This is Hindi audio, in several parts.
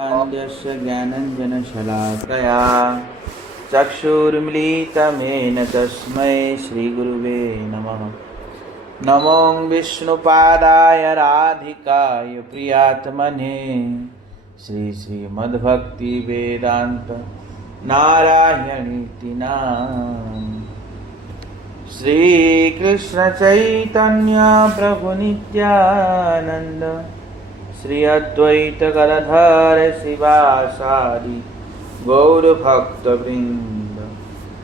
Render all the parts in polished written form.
अन्यस्य ज्ञानञ्जनशलाकया चक्षुरुन्मीलितं तस्मै श्रीगुरुवे नमः। नमो विष्णुपादाय राधिकाय प्रियात्मने श्रीमद्भक्तिवेदान्त नारायणीति नाम। श्रीकृष्ण चैतन्य प्रभु नित्यानंद श्री अद्वैत गदाधर शिवासादि गौर भक्त वृंद।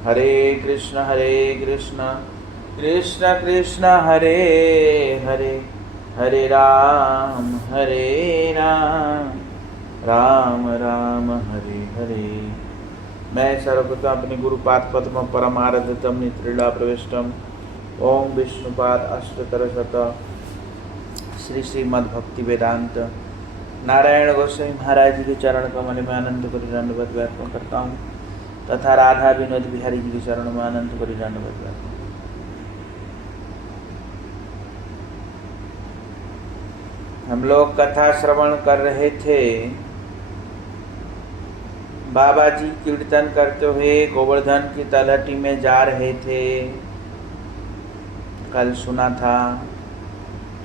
हरे कृष्ण कृष्ण कृष्ण हरे हरे, हरे राम राम राम हरे हरे। मैं सर्वप्रथम अपने गुरुपाद पद्म परमारधतम नित्रिला प्रविष्टम ओम विष्णुपाद अष्टोत्तरशत श्रीमद्भक्ति वेदांत नारायण गोस्वामी महाराज जी के चरण कमल में आनंद करी दंडवत अर्पण करता हूँ तथा राधा विनोद बिहारी जी के चरण में आनंद करी दंडवत अर्पण। हम लोग कथा श्रवण कर रहे थे। बाबा जी कीर्तन करते हुए गोवर्धन की तलहटी में जा रहे थे। कल सुना था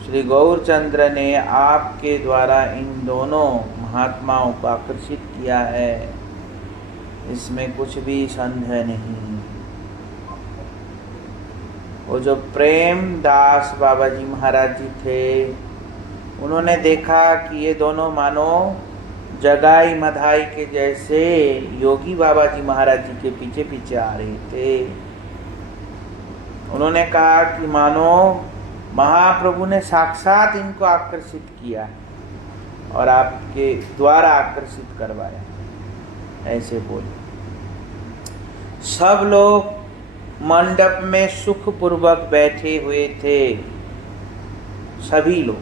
श्री गौरचंद्र ने आपके द्वारा इन दोनों महात्माओं को आकर्षित किया है, इसमें कुछ भी संदेह नहीं। वो जो प्रेम दास बाबा जी महाराज जी थे, उन्होंने देखा कि ये दोनों मानो जगाई मधाई के जैसे योगी बाबा जी महाराज जी के पीछे पीछे आ रहे थे। उन्होंने कहा कि मानो महाप्रभु ने साक्षात इनको आकर्षित किया और आपके द्वारा आकर्षित करवाया, ऐसे बोले। सब लोग मंडप में सुखपूर्वक बैठे हुए थे, सभी लोग।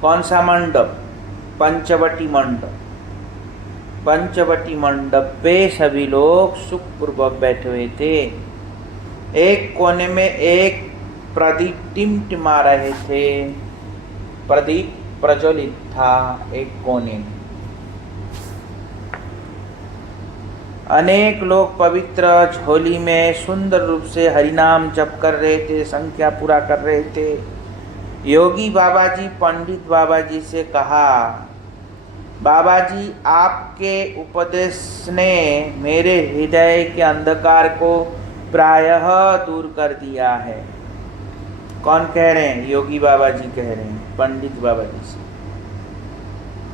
कौन सा मंडप? पंचवटी मंडप। पंचवटी मंडप पे सभी लोग सुखपूर्वक बैठे हुए थे। एक कोने में एक प्रदीप टिमटिमा रहे थे, प्रदीप प्रज्वलित था एक कोने में। अनेक लोग पवित्र झोली में सुंदर रूप से हरिनाम जप कर रहे थे, संख्या पूरा कर रहे थे। योगी बाबा जी पंडित बाबा जी से कहा, बाबा जी आपके उपदेश ने मेरे हृदय के अंधकार को प्रायः दूर कर दिया है। कौन कह रहे हैं? योगी बाबा जी कह रहे हैं पंडित बाबा जी से।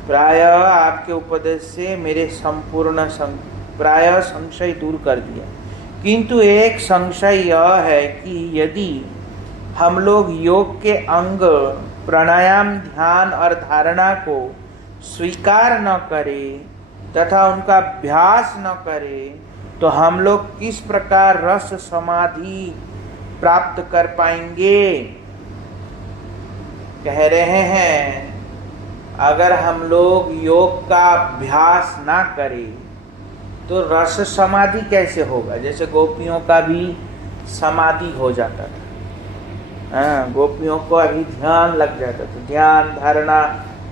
प्रायः आपके उपदेश से मेरे संपूर्ण प्रायः संशय दूर कर दिया, किंतु एक संशय यह है कि यदि हम लोग योग के अंग प्राणायाम, ध्यान और धारणा को स्वीकार न करें तथा उनका अभ्यास न करें तो हम लोग किस प्रकार रस समाधि प्राप्त कर पाएंगे। कह रहे हैं अगर हम लोग योग का अभ्यास ना करें तो रस समाधि कैसे होगा। जैसे गोपियों का भी समाधि हो जाता था, गोपियों को अभी ध्यान लग जाता था, ध्यान धारणा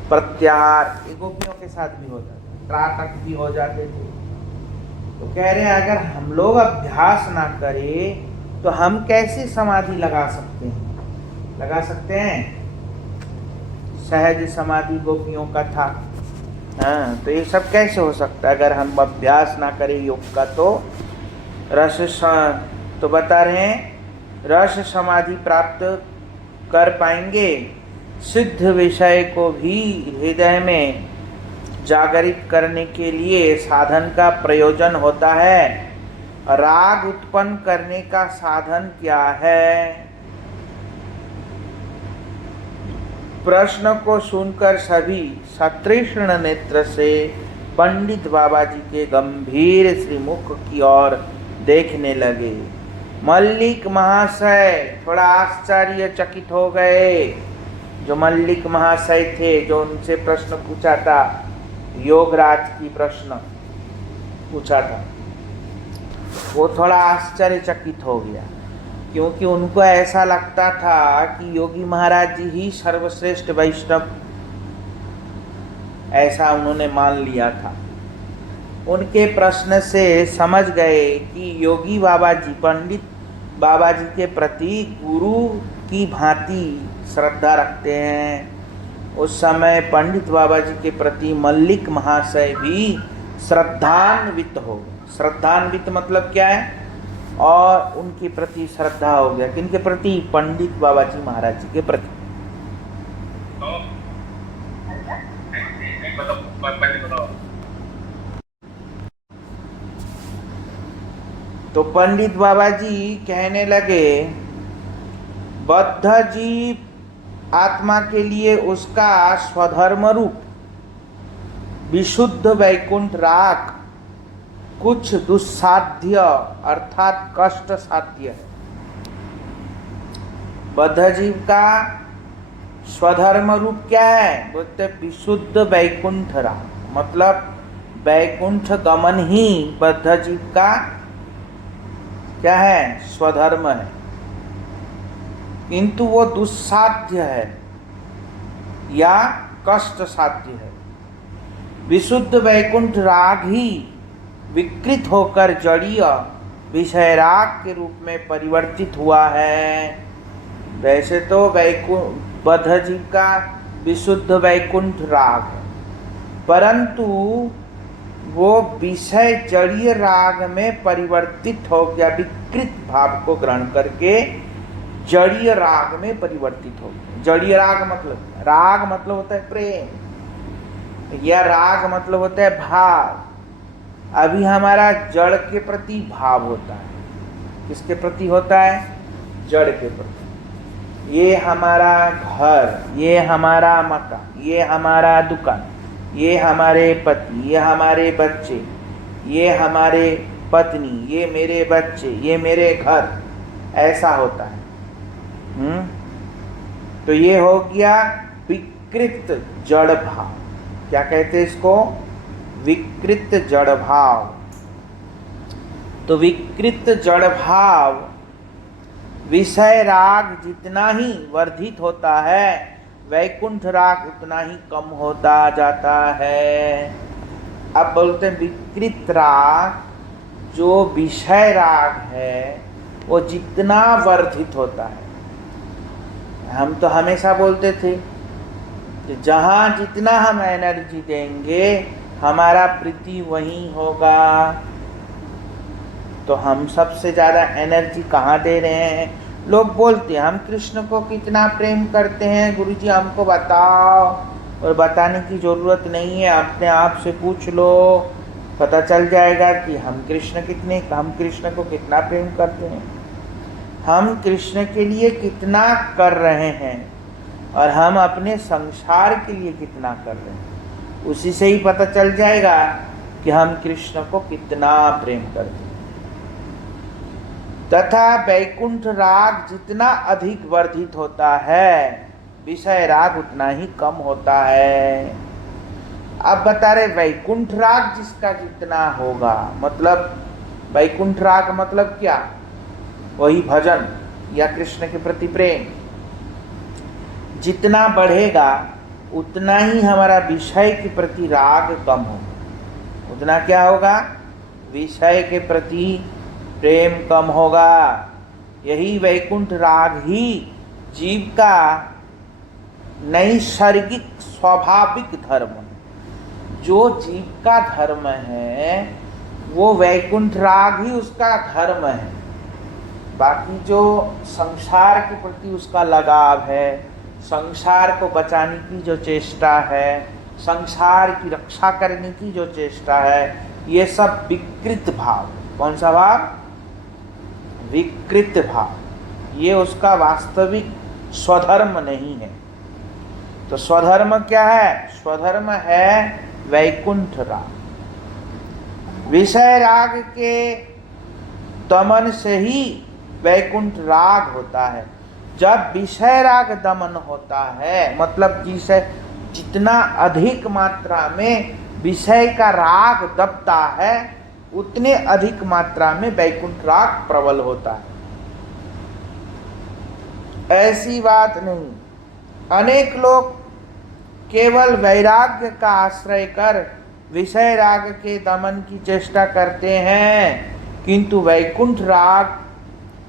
प्रत्याहार ये गोपियों के साथ भी होता था, त्राटक भी हो जाते थे। तो कह रहे हैं अगर हम लोग अभ्यास ना करें तो हम कैसे समाधि लगा सकते हैं? लगा सकते हैं? सहज समाधि गोपियों का था। तो ये सब कैसे हो सकता है अगर हम अभ्यास ना करें योग का? तो बता रहे हैं रस समाधि प्राप्त कर पाएंगे। सिद्ध विषय को भी हृदय में जागरित करने के लिए साधन का प्रयोजन होता है। राग उत्पन्न करने का साधन क्या है? प्रश्न को सुनकर सभी सतृष्ण नेत्र से पंडित बाबा जी के गंभीर श्रीमुख की ओर देखने लगे। मल्लिक महाशय थोड़ा आश्चर्यचकित हो गए। जो मल्लिक महाशय थे, जो उनसे प्रश्न पूछा था, योगराज की प्रश्न पूछा था, वो थोड़ा आश्चर्यचकित हो गया। क्योंकि उनको ऐसा लगता था कि योगी महाराज जी ही सर्वश्रेष्ठ वैष्णव ऐसा उन्होंने मान लिया था। उनके प्रश्न से समझ गए कि योगी बाबा जी पंडित बाबा जी के प्रति गुरु की भांति श्रद्धा रखते हैं। उस समय पंडित बाबा जी के प्रति मल्लिक महाशय भी श्रद्धान्वित हो गए। श्रद्धान्वित मतलब क्या है? और उनके प्रति श्रद्धा हो गया। किनके प्रति? पंडित बाबा जी महाराज जी के प्रति। तो पंडित बाबा जी कहने लगे, बद्ध जीव आत्मा के लिए उसका स्वधर्म रूप विशुद्ध वैकुंठ राग कुछ दुस्साध्य अर्थात कष्ट साध्य है। बद्ध जीव का स्वधर्म रूप क्या है? बोलते विशुद्ध वैकुंठ राग, मतलब वैकुंठ गमन ही बद्ध जीव का क्या है? स्वधर्म है। किंतु वो दुस्साध्य है या कष्ट साध्य है। विशुद्ध वैकुंठ राग ही विकृत होकर जड़ीय विषय राग के रूप में परिवर्तित हुआ है। वैसे तो बद्ध जीव का विशुद्ध वैकुंठ राग है, परंतु वो विषय जड़ीय राग में परिवर्तित हो गया। विकृत भाव को ग्रहण करके जड़ीय राग में परिवर्तित हो गया। जड़ीय राग मतलब होता है प्रेम, या राग मतलब होता है भाव। अभी हमारा जड़ के प्रति भाव होता है। किसके प्रति होता है? जड़ के प्रति। ये हमारा घर, ये हमारा मकान, ये हमारा दुकान, ये हमारे पति, ये हमारे बच्चे, ये हमारे पत्नी, ये मेरे बच्चे, ये मेरे घर, ऐसा होता है। तो ये हो गया विकृत जड़ भाव। क्या कहते हैं इसको? विकृत जड़ भाव। तो विकृत जड़ भाव विषय राग जितना ही वर्धित होता है, वैकुंठ राग उतना ही कम होता जाता है। अब बोलते हैं विकृत राग जो विषय राग है वो जितना वर्धित होता है। हम तो हमेशा बोलते थे कि जहाँ जितना हम एनर्जी देंगे हमारा प्रीति वहीं होगा। तो हम सबसे ज़्यादा एनर्जी कहाँ दे रहे हैं? लोग बोलते हैं हम कृष्ण को कितना प्रेम करते हैं गुरुजी, हमको बताओ। और बताने की ज़रूरत नहीं है, अपने आप से पूछ लो, पता चल जाएगा कि हम कृष्ण को कितना प्रेम करते हैं, हम कृष्ण के लिए कितना कर रहे हैं और हम अपने संसार के लिए कितना कर रहे हैं। उसी से ही पता चल जाएगा कि हम कृष्ण को कितना प्रेम करते हैं। तथा वैकुंठ राग जितना अधिक वर्धित होता है, विषय राग उतना ही कम होता है। अब बता रहे वैकुंठ राग जिसका जितना होगा, मतलब वैकुंठ राग मतलब क्या? वही भजन या कृष्ण के प्रति प्रेम जितना बढ़ेगा उतना ही हमारा विषय के प्रति राग कम होगा। उतना क्या होगा? विषय के प्रति प्रेम कम होगा। यही वैकुंठ राग ही जीव का नैसर्गिक स्वाभाविक धर्म, जो जीव का धर्म है वो वैकुंठ राग ही उसका धर्म है। बाकी जो संसार के प्रति उसका लगाव है, संसार को बचाने की जो चेष्टा है, संसार की रक्षा करने की जो चेष्टा है, ये सब विकृत भाव। कौन सा भाव? विकृत भाव। ये उसका वास्तविक स्वधर्म नहीं है। तो स्वधर्म क्या है? स्वधर्म है वैकुंठ राग। विषय राग के दमन से ही वैकुंठ राग होता है। जब विषय राग दमन होता है, मतलब जितना अधिक मात्रा में विषय का राग दबता है उतने अधिक मात्रा में वैकुंठ राग प्रबल होता है। ऐसी बात नहीं। अनेक लोग केवल वैराग्य का आश्रय कर विषय राग के दमन की चेष्टा करते हैं, किंतु वैकुंठ राग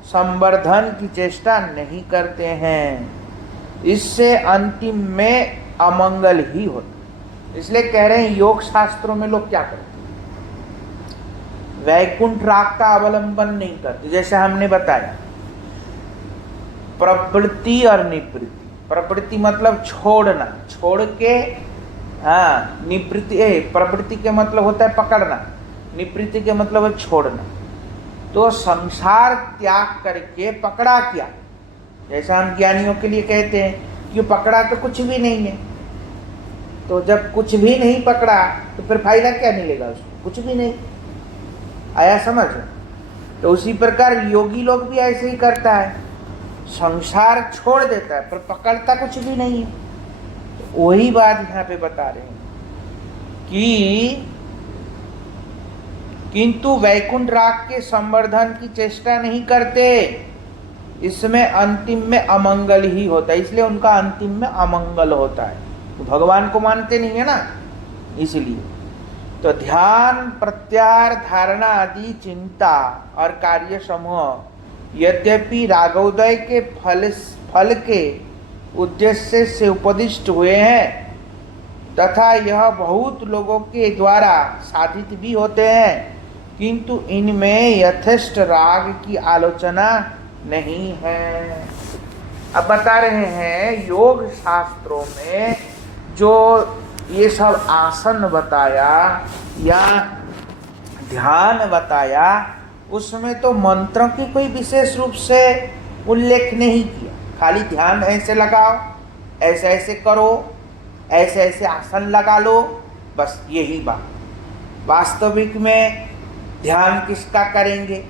संवर्धन की चेष्टा नहीं करते हैं। इससे अंतिम में अमंगल ही होता। इसलिए कह रहे हैं योग शास्त्रों में लोग क्या करते हैं, वैकुंठ राग का अवलंबन नहीं करते। जैसे हमने बताया प्रवृत्ति और निवृत्ति। प्रवृत्ति मतलब छोड़ना, छोड़ के निवृत्ति, प्रवृत्ति के मतलब होता है पकड़ना, निवृत्ति के मतलब है छोड़ना। तो संसार त्याग करके पकड़ा क्या, जैसा हम ज्ञानियों के लिए कहते हैं कि पकड़ा तो कुछ भी नहीं है। तो जब कुछ भी नहीं पकड़ा तो फिर फायदा क्या मिलेगा उसको, कुछ भी नहीं आया समझ। तो उसी प्रकार योगी लोग भी ऐसे ही करता है, संसार छोड़ देता है पर पकड़ता कुछ भी नहीं है। तो वही बात यहाँ पे बता रहे हैं कि किंतु वैकुंठ राग के संवर्धन की चेष्टा नहीं करते, इसमें अंतिम में अमंगल ही होता है। इसलिए उनका अंतिम में अमंगल होता है, तो भगवान को मानते नहीं है ना, इसलिए। तो ध्यान, प्रत्याहार, धारणा आदि चिंता और कार्य समूह यद्यपि रागोदय के फल के उद्देश्य से उपदिष्ट हुए हैं तथा यह बहुत लोगों के द्वारा साधित भी होते हैं, किंतु इनमें यथेष्ट राग की आलोचना नहीं है। अब बता रहे हैं योग शास्त्रों में जो ये सब आसन बताया या ध्यान बताया, उसमें तो मंत्रों की कोई विशेष रूप से उल्लेख नहीं किया। खाली ध्यान ऐसे लगाओ, ऐसे ऐसे करो, ऐसे ऐसे आसन लगा लो, बस यही बात। वास्तविक में ध्यान किसका करेंगे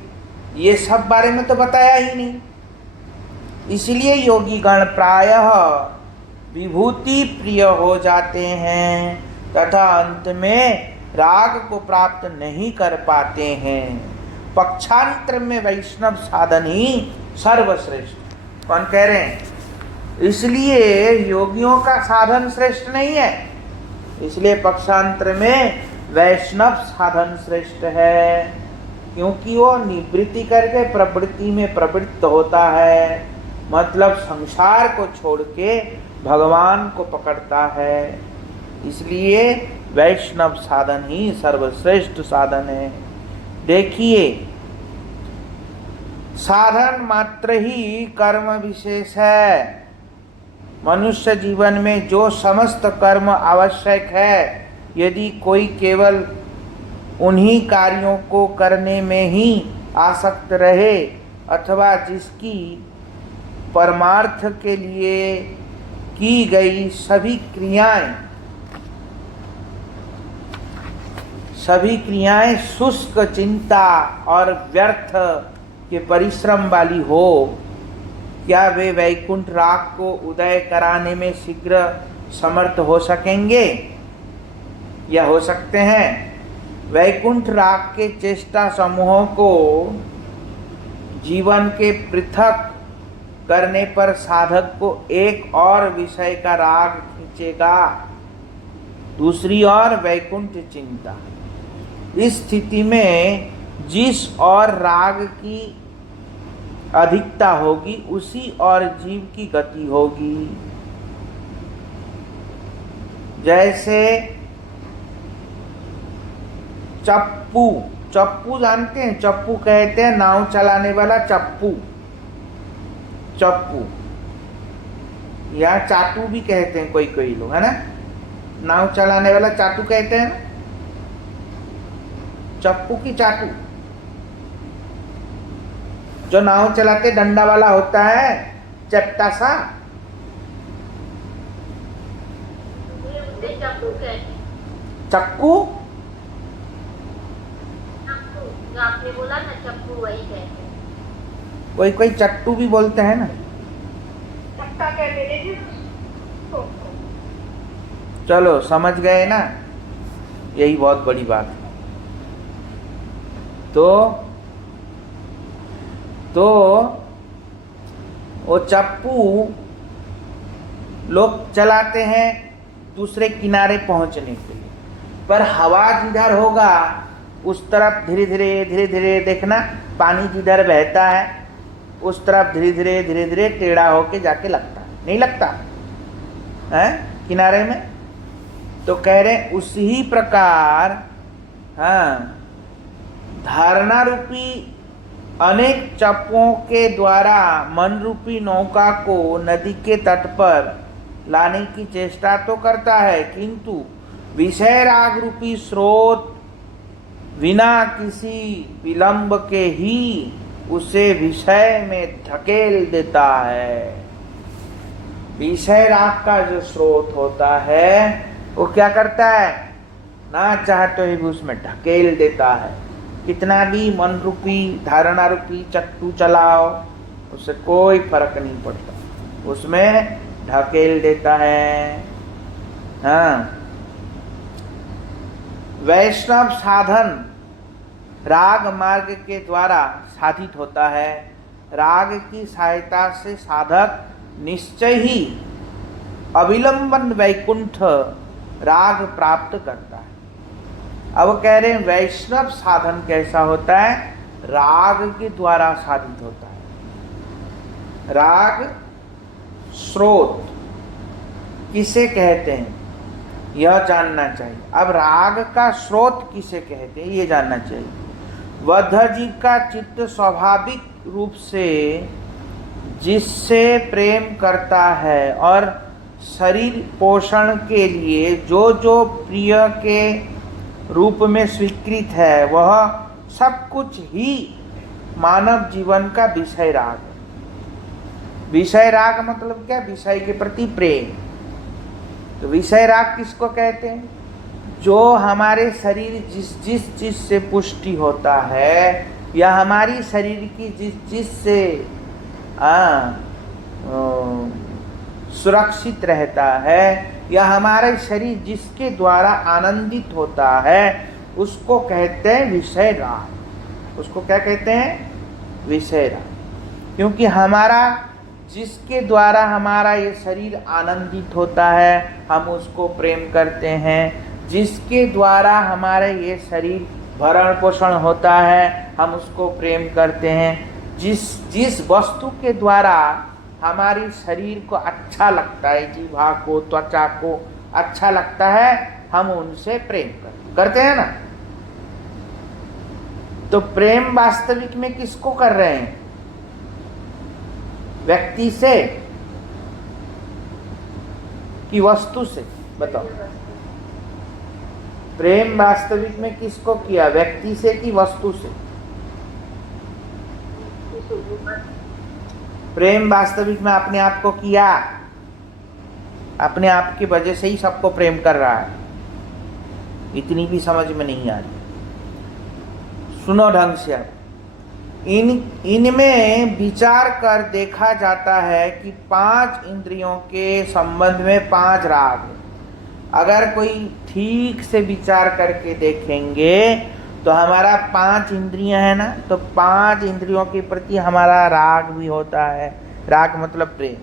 ये सब बारे में तो बताया ही नहीं। इसलिए योगी गण प्रायः विभूति प्रिय हो जाते हैं तथा अंत में राग को प्राप्त नहीं कर पाते हैं। पक्षांतर में वैष्णव साधन ही सर्वश्रेष्ठ। कौन कह रहे हैं? इसलिए योगियों का साधन श्रेष्ठ नहीं है, इसलिए पक्षांतर में वैष्णव साधन श्रेष्ठ है, क्योंकि वो निवृत्ति करके प्रवृत्ति में प्रवृत्त होता है, मतलब संसार को छोड़ के भगवान को पकड़ता है। इसलिए वैष्णव साधन ही सर्वश्रेष्ठ साधन है। देखिए, साधन मात्र ही कर्म विशेष है। मनुष्य जीवन में जो समस्त कर्म आवश्यक है, यदि कोई केवल उन्हीं कार्यों को करने में ही आसक्त रहे अथवा जिसकी परमार्थ के लिए की गई सभी क्रियाएं शुष्क चिंता और व्यर्थ के परिश्रम वाली हो, क्या वे वैकुंठ राग को उदय कराने में शीघ्र समर्थ हो सकेंगे या हो सकते हैं? वैकुंठ राग के चेष्टा समूहों को जीवन के पृथक करने पर साधक को एक और विषय का राग खींचेगा, दूसरी ओर वैकुंठ चिंता। इस स्थिति में जिस और राग की अधिकता होगी उसी और जीव की गति होगी। जैसे चप्पू, चप्पू जानते हैं? चप्पू कहते हैं नाव चलाने वाला चप्पू, चप्पू या चाटू भी कहते हैं कोई कोई लोग, है ना? नाव चलाने वाला चाटू कहते हैं ना, चप्पू की चाटू। जो नाव चलाते डंडा वाला होता है, चपटा सा, चक्कू। आपने बोला ना चप्पू, वही कहते हैं। कोई कोई चट्टू भी बोलते हैं ना, चट्टा कहते हैं। चलो समझ गए ना, यही बहुत बड़ी बात है। तो वो चप्पू लोग चलाते हैं दूसरे किनारे पहुंचने के लिए। पर हवा जिधर होगा उस तरफ धीरे धीरे देखना, पानी जिधर बहता है उस तरफ धीरे धीरे टेढ़ा होके जाके लगता है, नहीं लगता है किनारे में। तो कह रहे उसी प्रकार हाँ, धारणा रूपी अनेक चप्पों के द्वारा मन रूपी नौका को नदी के तट पर लाने की चेष्टा तो करता है, किंतु विषय राग रूपी स्रोत बिना किसी विलंब के ही उसे विषय में धकेल देता है। विषय राग का जो स्रोत होता है वो क्या करता है, ना चाहते हुए भी उसमें ढकेल देता है। कितना भी मन रूपी धारणा रूपी चट्टू चलाओ उससे कोई फर्क नहीं पड़ता, उसमें ढकेल देता है। हाँ, वैष्णव साधन राग मार्ग के द्वारा साधित होता है। राग की सहायता से साधक निश्चय ही अविलंबन वैकुंठ राग प्राप्त करता है। अब कह रहे हैं वैष्णव साधन कैसा होता है, राग के द्वारा साधित होता है। राग स्रोत किसे कहते हैं यह जानना चाहिए। अब राग का स्रोत किसे कहते हैं ये जानना चाहिए। बद्ध जीव का चित्त स्वाभाविक रूप से जिससे प्रेम करता है और शरीर पोषण के लिए जो जो प्रिय के रूप में स्वीकृत है वह सब कुछ ही मानव जीवन का विषय राग है। विषय राग मतलब क्या, विषय के प्रति प्रेम। तो विषय राग किसको कहते हैं, जो हमारे शरीर जिस चीज से पुष्टि होता है या हमारी शरीर की जिस से सुरक्षित रहता है या हमारा शरीर जिसके द्वारा आनंदित होता है उसको कहते हैं विषय राग। उसको क्या कहते हैं, विषय राग। क्योंकि हमारा जिसके द्वारा हमारा ये शरीर आनंदित होता है हम उसको प्रेम करते हैं, जिसके द्वारा हमारा ये शरीर भरण पोषण होता है हम उसको प्रेम करते हैं, जिस वस्तु के द्वारा हमारी शरीर को अच्छा लगता है, जीवा को त्वचा को अच्छा लगता है, हम उनसे प्रेम करते हैं ना। तो प्रेम वास्तविक में किसको कर रहे हैं, व्यक्ति से कि वस्तु से, बताओ। प्रेम वास्तविक में किसको किया, व्यक्ति से कि वस्तु से। प्रेम वास्तविक में अपने आप को किया, अपने आप की वजह से ही सबको प्रेम कर रहा है। इतनी भी समझ में नहीं आ रही, सुनो ढंग से। अब इनमें विचार कर देखा जाता है कि 5 इंद्रियों के संबंध में 5 राग है। अगर कोई ठीक से विचार करके देखेंगे तो हमारा 5 इंद्रियां है ना, तो 5 इंद्रियों के प्रति हमारा राग भी होता है। राग मतलब प्रेम।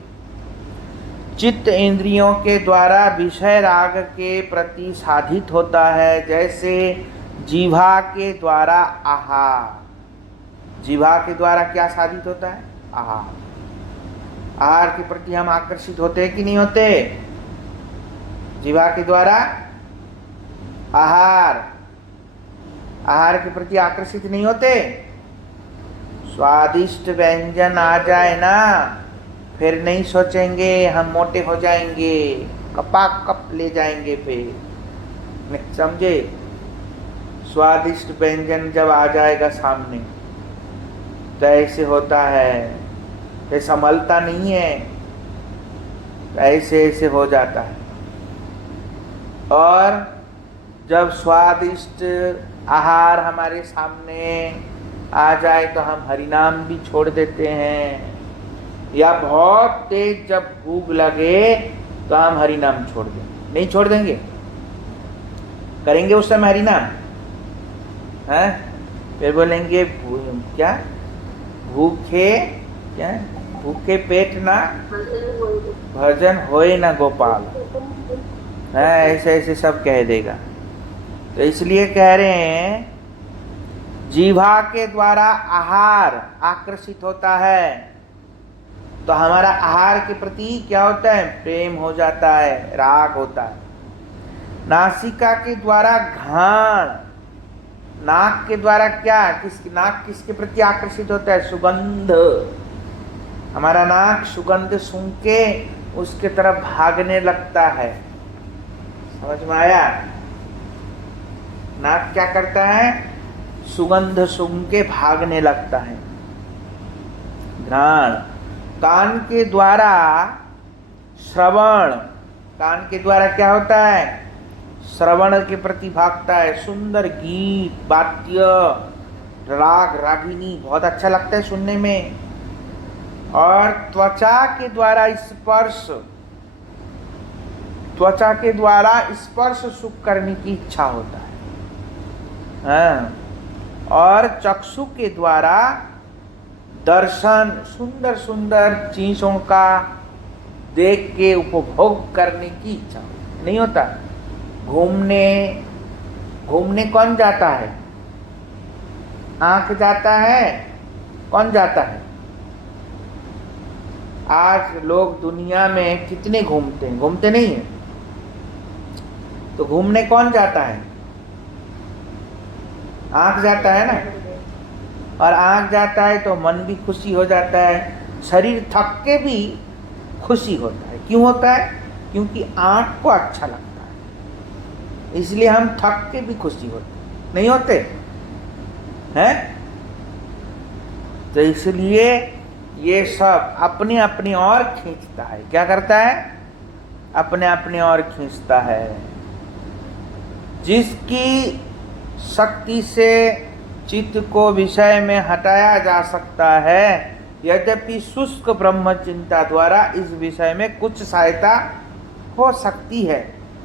चित्त इंद्रियों के द्वारा विषय राग के प्रति साधित होता है, जैसे जीवा के द्वारा आहार। जीवा के द्वारा क्या साधित होता है, आहार। आहार के प्रति हम आकर्षित होते हैं कि नहीं होते, जीवा के द्वारा आहार। आहार के प्रति आकर्षित नहीं होते। स्वादिष्ट व्यंजन आ जाए ना फिर नहीं सोचेंगे हम मोटे हो जाएंगे, कपाकप ले जाएंगे फिर, समझे। स्वादिष्ट व्यंजन जब आ जाएगा सामने तो ऐसे होता है, फिर संभलता नहीं है, ऐसे ऐसे हो जाता है। और जब स्वादिष्ट आहार हमारे सामने आ जाए तो हम हरिनाम भी छोड़ देते हैं, या बहुत तेज जब भूख लगे तो हम हरिनाम छोड़ देंगे। नहीं छोड़ देंगे, करेंगे उस समय हरिनाम, हैं? फिर बोलेंगे क्या, भूखे क्या, भूखे पेट ना भजन होए ना गोपाल। ऐसे ऐसे सब कह देगा। तो इसलिए कह रहे हैं जीवा के द्वारा आहार आकर्षित होता है, तो हमारा आहार के प्रति क्या होता है? प्रेम हो जाता है, राग होता है। नासिका के द्वारा घ्राण, नाक के द्वारा क्या, नाक किसके प्रति आकर्षित होता है? सुगंध। हमारा नाक सुगंध सूंघ के उसके तरफ भागने लगता है। समझ में आया? नाक क्या करता है? सुगंध सूंघ के भागने लगता है। घ्राण। कान के द्वारा श्रवण, कान के द्वारा क्या होता है? श्रवण के प्रति भागता है। सुंदर गीत, वाद्य, राग रागिनी बहुत अच्छा लगता है सुनने में। और त्वचा के द्वारा स्पर्श, त्वचा के द्वारा स्पर्श सुख करने की इच्छा होता है। हाँ। और चक्षु के द्वारा दर्शन, सुंदर सुंदर चीजों का देख के उपभोग करने की इच्छा नहीं होता। घूमने, घूमने कौन जाता है? आंख जाता है। कौन जाता है? आज लोग दुनिया में कितने घूमते हैं? घूमते नहीं है? तो घूमने कौन जाता है? आंख जाता है ना। और आंख जाता है तो मन भी खुशी हो जाता है, शरीर थक के भी खुशी होता है। क्यों होता है? क्योंकि आंख को अच्छा लगता है, इसलिए हम थक के भी खुशी होते नहीं होते हैं? तो इसलिए ये सब अपने अपनी ओर खींचता है। क्या करता है? अपने अपने ओर खींचता है। जिसकी शक्ति से चित्त को विषय में हटाया जा सकता है, यद्यपि शुष्क ब्रह्म चिंता द्वारा इस विषय में कुछ सहायता हो सकती है,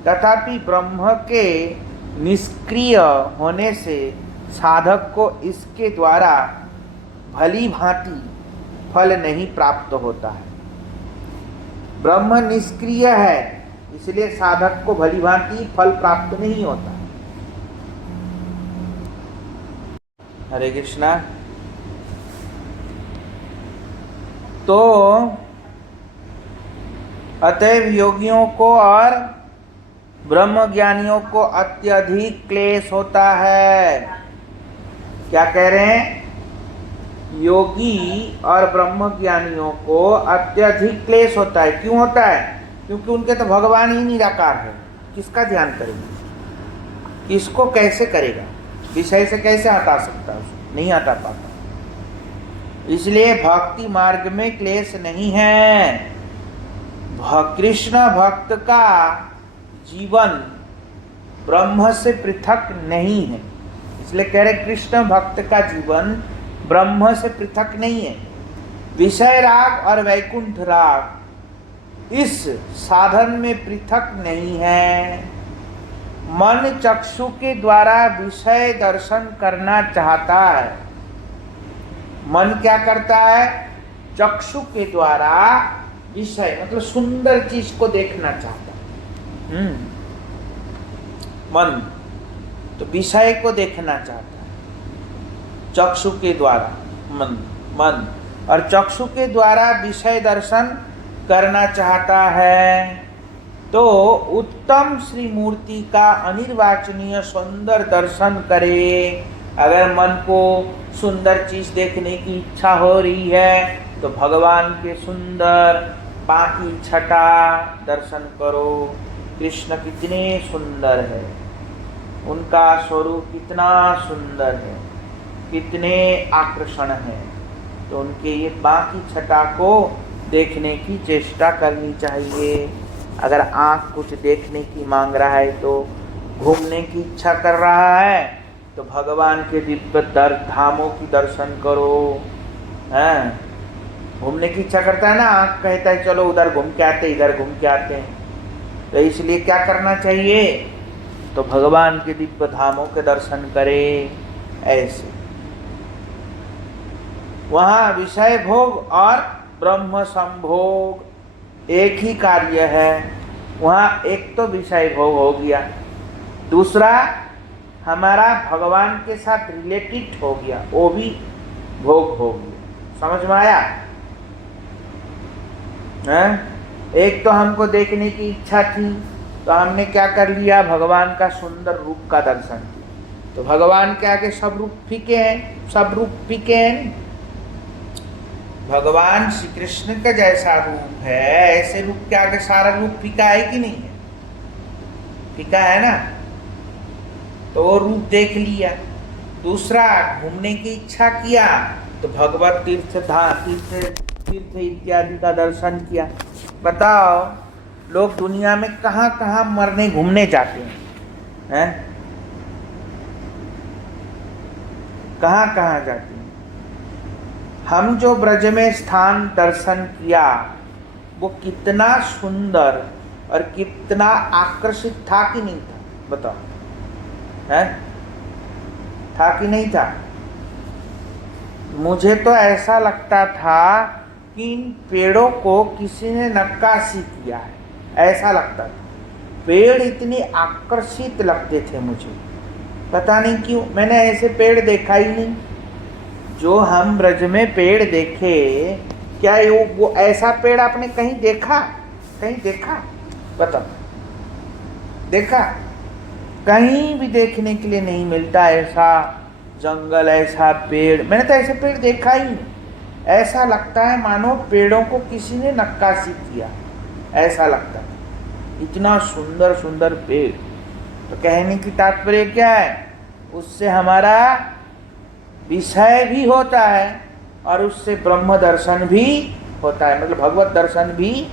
तथापि ब्रह्म के निष्क्रिय होने से साधक को इसके द्वारा भली भांति फल नहीं प्राप्त होता है। ब्रह्म निष्क्रिय है, इसलिए साधक को भली भांति फल प्राप्त नहीं होता। हरे कृष्णा। तो अतएव योगियों को और ब्रह्म ज्ञानियों को अत्यधिक क्लेश होता है। क्या कह रहे हैं? योगी और ब्रह्म ज्ञानियों को अत्यधिक क्लेश होता है। क्यों होता है? क्योंकि उनके तो भगवान ही निराकार है। किसका ध्यान करेंगे? किसको कैसे करेगा? विषय से कैसे हटा सकता है? नहीं हटा पाता। इसलिए भक्ति मार्ग में क्लेश नहीं है। कृष्ण भक्त का जीवन ब्रह्म से पृथक नहीं है। इसलिए कह रहे कृष्ण भक्त का जीवन ब्रह्म से पृथक नहीं है। विषय राग और वैकुंठ राग इस साधन में पृथक नहीं है। मन चक्षु के द्वारा विषय दर्शन करना चाहता है। मन क्या करता है? चक्षु के द्वारा विषय मतलब सुंदर चीज को देखना चाहता है। मन तो विषय को देखना चाहता है चक्षु के द्वारा। मन और चक्षु के द्वारा विषय दर्शन करना चाहता है। तो उत्तम श्री मूर्ति का अनिर्वाचनीय सुंदर दर्शन करे। अगर मन को सुंदर चीज देखने की इच्छा हो रही है तो भगवान के सुंदर बाकी छटा दर्शन करो। कृष्ण कितने सुंदर है, उनका स्वरूप कितना सुंदर है, कितने आकर्षण है। तो उनके ये बाकी छटा को देखने की चेष्टा करनी चाहिए। अगर आँख कुछ देखने की मांग रहा है, तो घूमने की इच्छा कर रहा है, तो भगवान के दिव्य धामों की दर्शन करो। हैं? घूमने की इच्छा करता है ना, आँख कहता है चलो उधर घूम के आते, इधर घूम के आते हैं। तो इसलिए क्या करना चाहिए? तो भगवान के दिव्य धामों के दर्शन करे। ऐसे वहाँ विषय भोग और ब्रह्म संभोग एक ही कार्य है। वहाँ एक तो विषय भोग हो गया, दूसरा हमारा भगवान के साथ रिलेटेड हो गया, वो भी भोग हो गया। समझ में आया? एक तो हमको देखने की इच्छा थी, तो हमने क्या कर लिया, भगवान का सुंदर रूप का दर्शन किया। तो भगवान के आगे सब रूप फीके हैं, सब रूप फीके हैं। भगवान श्री कृष्ण का जैसा रूप है, ऐसे रूप के आगे सारा रूप फीका है कि नहीं है? फीका है ना। तो वो रूप देख लिया। दूसरा, घूमने की इच्छा किया तो भगवत तीर्थ इत्यादि का दर्शन किया। बताओ, लोग दुनिया में कहाँ कहाँ मरने घूमने जाते हैं? कहाँ कहाँ जाते हैं? हम जो ब्रज में स्थान दर्शन किया, वो कितना सुंदर और कितना आकर्षित था कि नहीं था? बताओ, था कि नहीं था? मुझे तो ऐसा लगता था कि इन पेड़ों को किसी ने नक्काशी किया है, ऐसा लगता था। पेड़ इतने आकर्षित लगते थे मुझे, पता नहीं क्यों। मैंने ऐसे पेड़ देखा ही नहीं। जो हम ब्रज में पेड़ देखे, क्या वो ऐसा पेड़ आपने कहीं देखा? कहीं देखा? बताओ, देखा? कहीं भी देखने के लिए नहीं मिलता ऐसा जंगल, ऐसा पेड़। मैंने तो ऐसे पेड़ देखा ही नहीं। ऐसा लगता है मानो पेड़ों को किसी ने नक्काशी किया, ऐसा लगता है। इतना सुंदर सुंदर पेड़। तो कहने की तात्पर्य क्या है? उससे हमारा विषय भी होता है और उससे ब्रह्म दर्शन भी होता है, मतलब भगवत दर्शन भी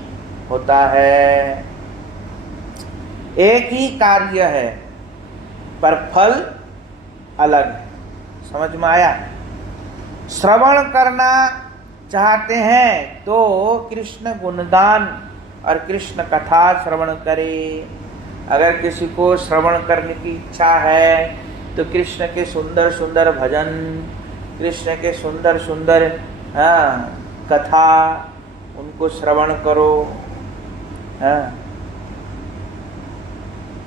होता है। एक ही कार्य है पर फल अलग है। समझ में आया? श्रवण करना चाहते हैं तो कृष्ण गुणगान और कृष्ण कथा श्रवण करे। अगर किसी को श्रवण करने की इच्छा है तो कृष्ण के सुंदर सुंदर भजन, कृष्ण के सुंदर सुंदर कथा, उनको श्रवण करो।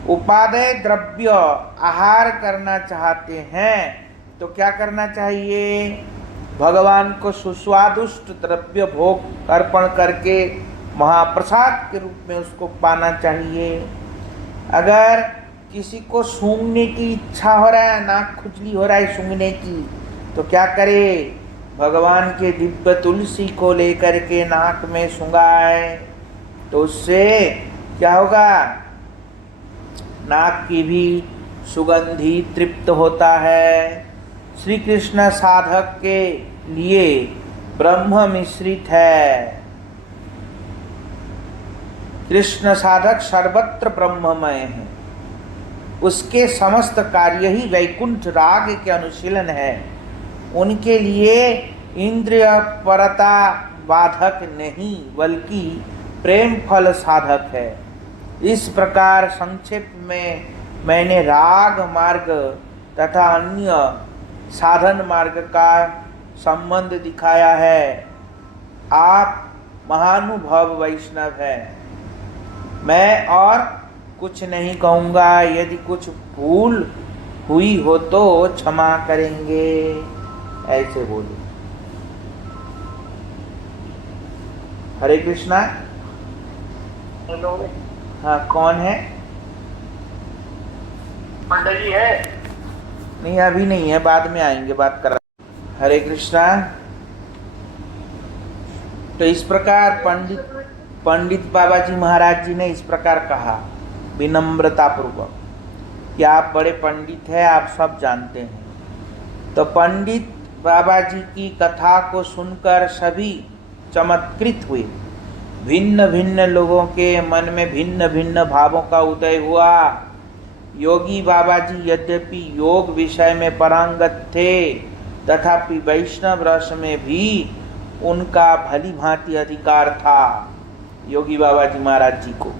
उपादेय द्रव्य आहार करना चाहते हैं तो क्या करना चाहिए? भगवान को सुस्वादुष्ट द्रव्य भोग अर्पण करके महाप्रसाद के रूप में उसको पाना चाहिए। अगर किसी को सूंघने की इच्छा हो रहा है, नाक खुजली हो रहा है सूंघने की, तो क्या करे? भगवान के दिव्य तुलसी को लेकर के नाक में सूंघाए, तो उससे क्या होगा? नाक की भी सुगंधी तृप्त होता है। श्री कृष्ण साधक के लिए ब्रह्म मिश्रित है। कृष्ण साधक सर्वत्र ब्रह्ममय है। उसके समस्त कार्य ही वैकुंठ राग के अनुशीलन है। उनके लिए इंद्रिय परता बाधक नहीं, बल्कि प्रेम फल साधक है। इस प्रकार संक्षेप में मैंने राग मार्ग तथा अन्य साधन मार्ग का संबंध दिखाया है। आप महानुभव वैष्णव हैं। मैं और कुछ नहीं कहूँगा। यदि कुछ भूल हुई हो तो क्षमा करेंगे, ऐसे बोले। हरे कृष्णा। हेलो। हाँ, कौन है? पंडित जी है? नहीं, अभी नहीं है, बाद में आएंगे, बात कर रहा। हरे कृष्णा। तो इस प्रकार पंडित बाबा जी महाराज जी ने इस प्रकार कहा विनम्रता पूर्वक कि आप बड़े पंडित हैं, आप सब जानते हैं। तो पंडित बाबा जी की कथा को सुनकर सभी चमत्कृत हुए। भिन्न भिन्न लोगों के मन में भिन्न भिन्न भावों का उदय हुआ। योगी बाबा जी यद्यपि योग विषय में पारंगत थे, तथापि वैष्णव रस में भी उनका भली भांति अधिकार था योगी बाबा जी महाराज जी को।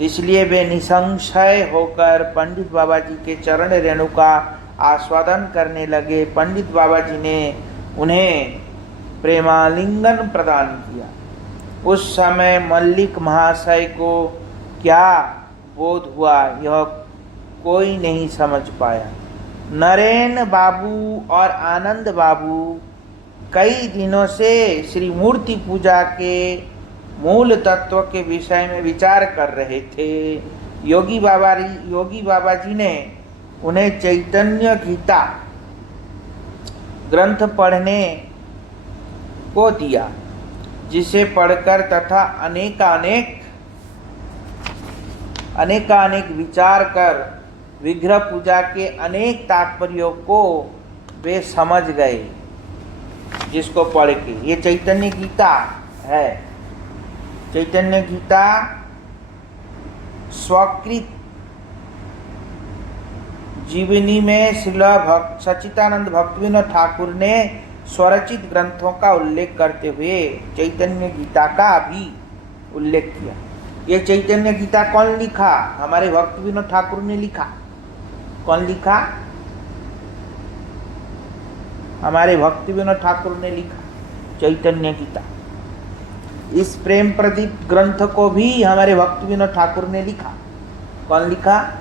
इसलिए वे निसंशय होकर पंडित बाबा जी के चरण रेणु का आस्वादन करने लगे। पंडित बाबा जी ने उन्हें प्रेमालिंगन प्रदान किया। उस समय मल्लिक महाशय को क्या बोध हुआ यह कोई नहीं समझ पाया। नरेन बाबू और आनंद बाबू कई दिनों से श्री मूर्ति पूजा के मूल तत्व के विषय में विचार कर रहे थे। योगी बाबा जी ने उन्हें चैतन्य गीता ग्रंथ पढ़ने को दिया, जिसे पढ़कर तथा अनेकानेक विचार कर विग्रह पूजा के अनेक तात्पर्यों को वे समझ गए। जिसको पढ़ के, ये चैतन्य गीता है। चैतन्य गीता स्वकृत जीवनी में श्रील सच्चिदानंद भक्तिविनोद ठाकुर ने स्वरचित ग्रंथों का उल्लेख करते हुए चैतन्य गीता का भी उल्लेख किया। ये चैतन्य गीता कौन लिखा? हमारे भक्तिविनोद ठाकुर ने लिखा। कौन लिखा? हमारे भक्तिविनोद ठाकुर ने लिखा चैतन्य गीता। इस प्रेम प्रदीप ग्रंथ को भी हमारे भक्तिविनोद ठाकुर ने लिखा। कौन लिखा?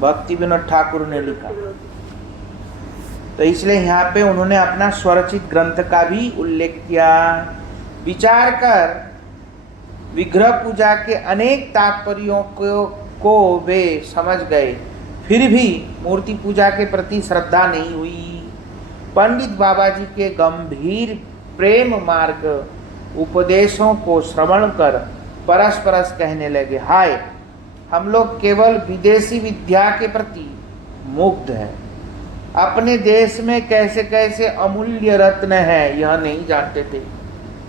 भक्तिविनोद ठाकुर ने लिखा। तो इसलिए यहाँ पे उन्होंने अपना स्वरचित ग्रंथ का भी उल्लेख किया। विचार कर विग्रह पूजा के अनेक तात्पर्यों को वे समझ गए, फिर भी मूर्ति पूजा के प्रति श्रद्धा नहीं हुई। पंडित बाबा जी के गंभीर प्रेम मार्ग उपदेशों को श्रवण कर परस्पर कहने लगे, हाय, हम लोग केवल विदेशी विद्या के प्रति मुग्ध हैं। अपने देश में कैसे कैसे अमूल्य रत्न है यह नहीं जानते थे।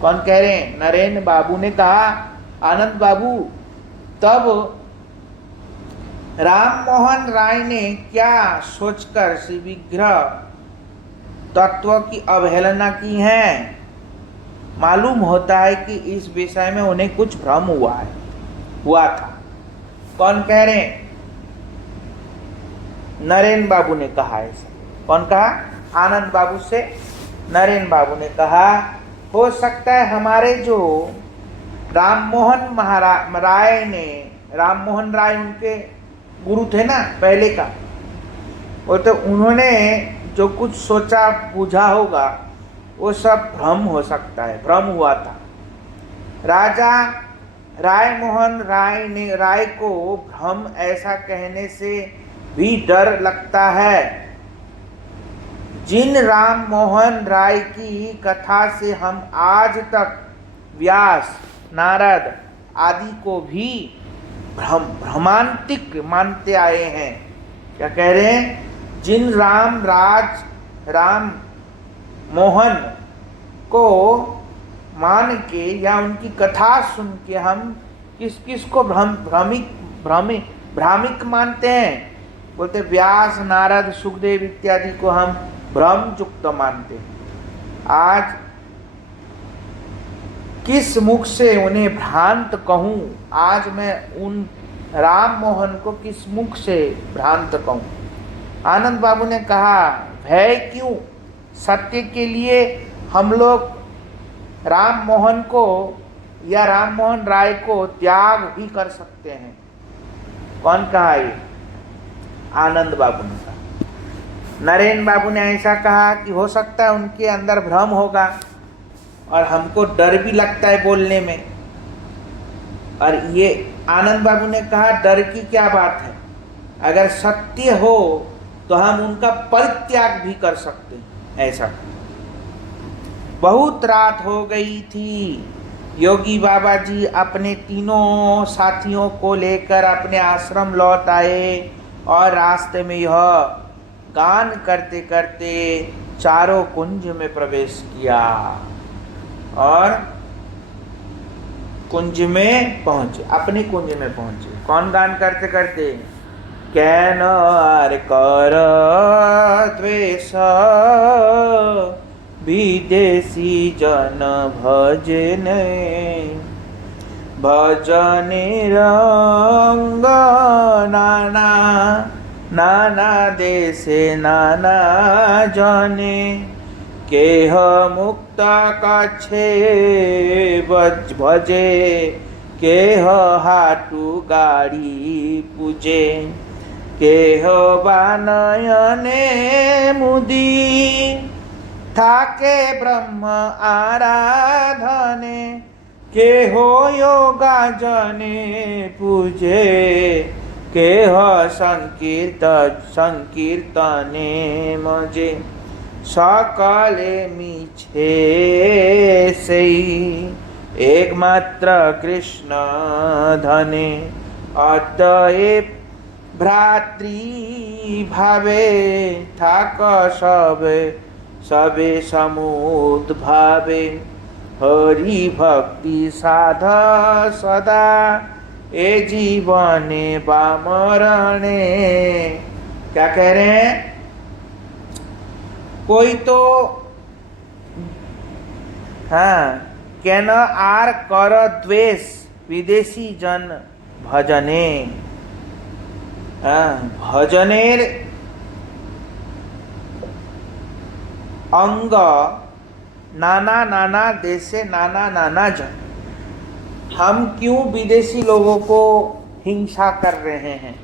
कौन कह रहे हैं? नरेन बाबू ने कहा, आनंद बाबू, तब राम मोहन राय ने क्या सोचकर श्री विग्रह तत्व की अवहेलना की है? मालूम होता है कि इस विषय में उन्हें कुछ भ्रम हुआ था। कौन कह रहे हैं? नरेन बाबू ने कहा ऐसा। कौन कहा? आनंद बाबू से नरेन बाबू ने कहा, हो सकता है हमारे जो राम मोहन राय उनके गुरु थे ना पहले का, वो तो उन्होंने जो कुछ सोचा बूझा होगा वो सब भ्रम हो सकता है, भ्रम हुआ था। राजा राय मोहन राय को भ्रम ऐसा कहने से भी डर लगता है। जिन राम मोहन राय की कथा से हम आज तक व्यास, नारद आदि को भी भ्रमांतिक मानते आए हैं। क्या कह रहे हैं? जिन राम मोहन को मान के या उनकी कथा सुन के हम किस को भ्रामिक मानते हैं? बोलते व्यास, नारद, सुखदेव इत्यादि को हम भ्रमयुक्त मानते हैं। आज किस मुख से उन्हें भ्रांत कहूँ? आज मैं उन राम मोहन को किस मुख से भ्रांत कहूँ? आनंद बाबू ने कहा, भय क्यों? सत्य के लिए हम लोग राम मोहन को या राम मोहन राय को त्याग भी कर सकते हैं। कौन कहा ये? आनंद बाबू ने कहा। नरेन बाबू ने ऐसा कहा कि हो सकता है उनके अंदर भ्रम होगा और हमको डर भी लगता है बोलने में। और ये आनंद बाबू ने कहा, डर की क्या बात है? अगर सत्य हो तो हम उनका परित्याग भी कर सकते हैं। ऐसा बहुत रात हो गई थी। योगी बाबा जी अपने तीनों साथियों को लेकर अपने आश्रम लौट आए और रास्ते में यह गान करते करते चारों कुंज में प्रवेश किया और कुंज में पहुंचे, अपने कुंज में पहुंचे। कौन गान करते करते? कैन आर कर द्वेष विदेशी जन भजने रंग नाना देशे नाना जने केह मुक्त कछे भजे केह हाटू गाड़ी पूजे, केह बानयने मुदी, थाके ब्रह्म आराधने, केहो योगा जने पूजे, केह संकीर्तने मजे, सकले मिछे सेई एकमात्र कृष्ण धने, अतएव भ्रातृ भावे थाक सबे समुद्भावे, हरि भक्ति साध सदा ए जीवने बामरणे। क्या कह रहे हैं? कोई तो हाँ केन आर कर द्वेष विदेशी जन भजने, भजनेर अंग नाना नाना देशे नाना नाना जन। हम क्यों विदेशी लोगों को हिंसा कर रहे हैं?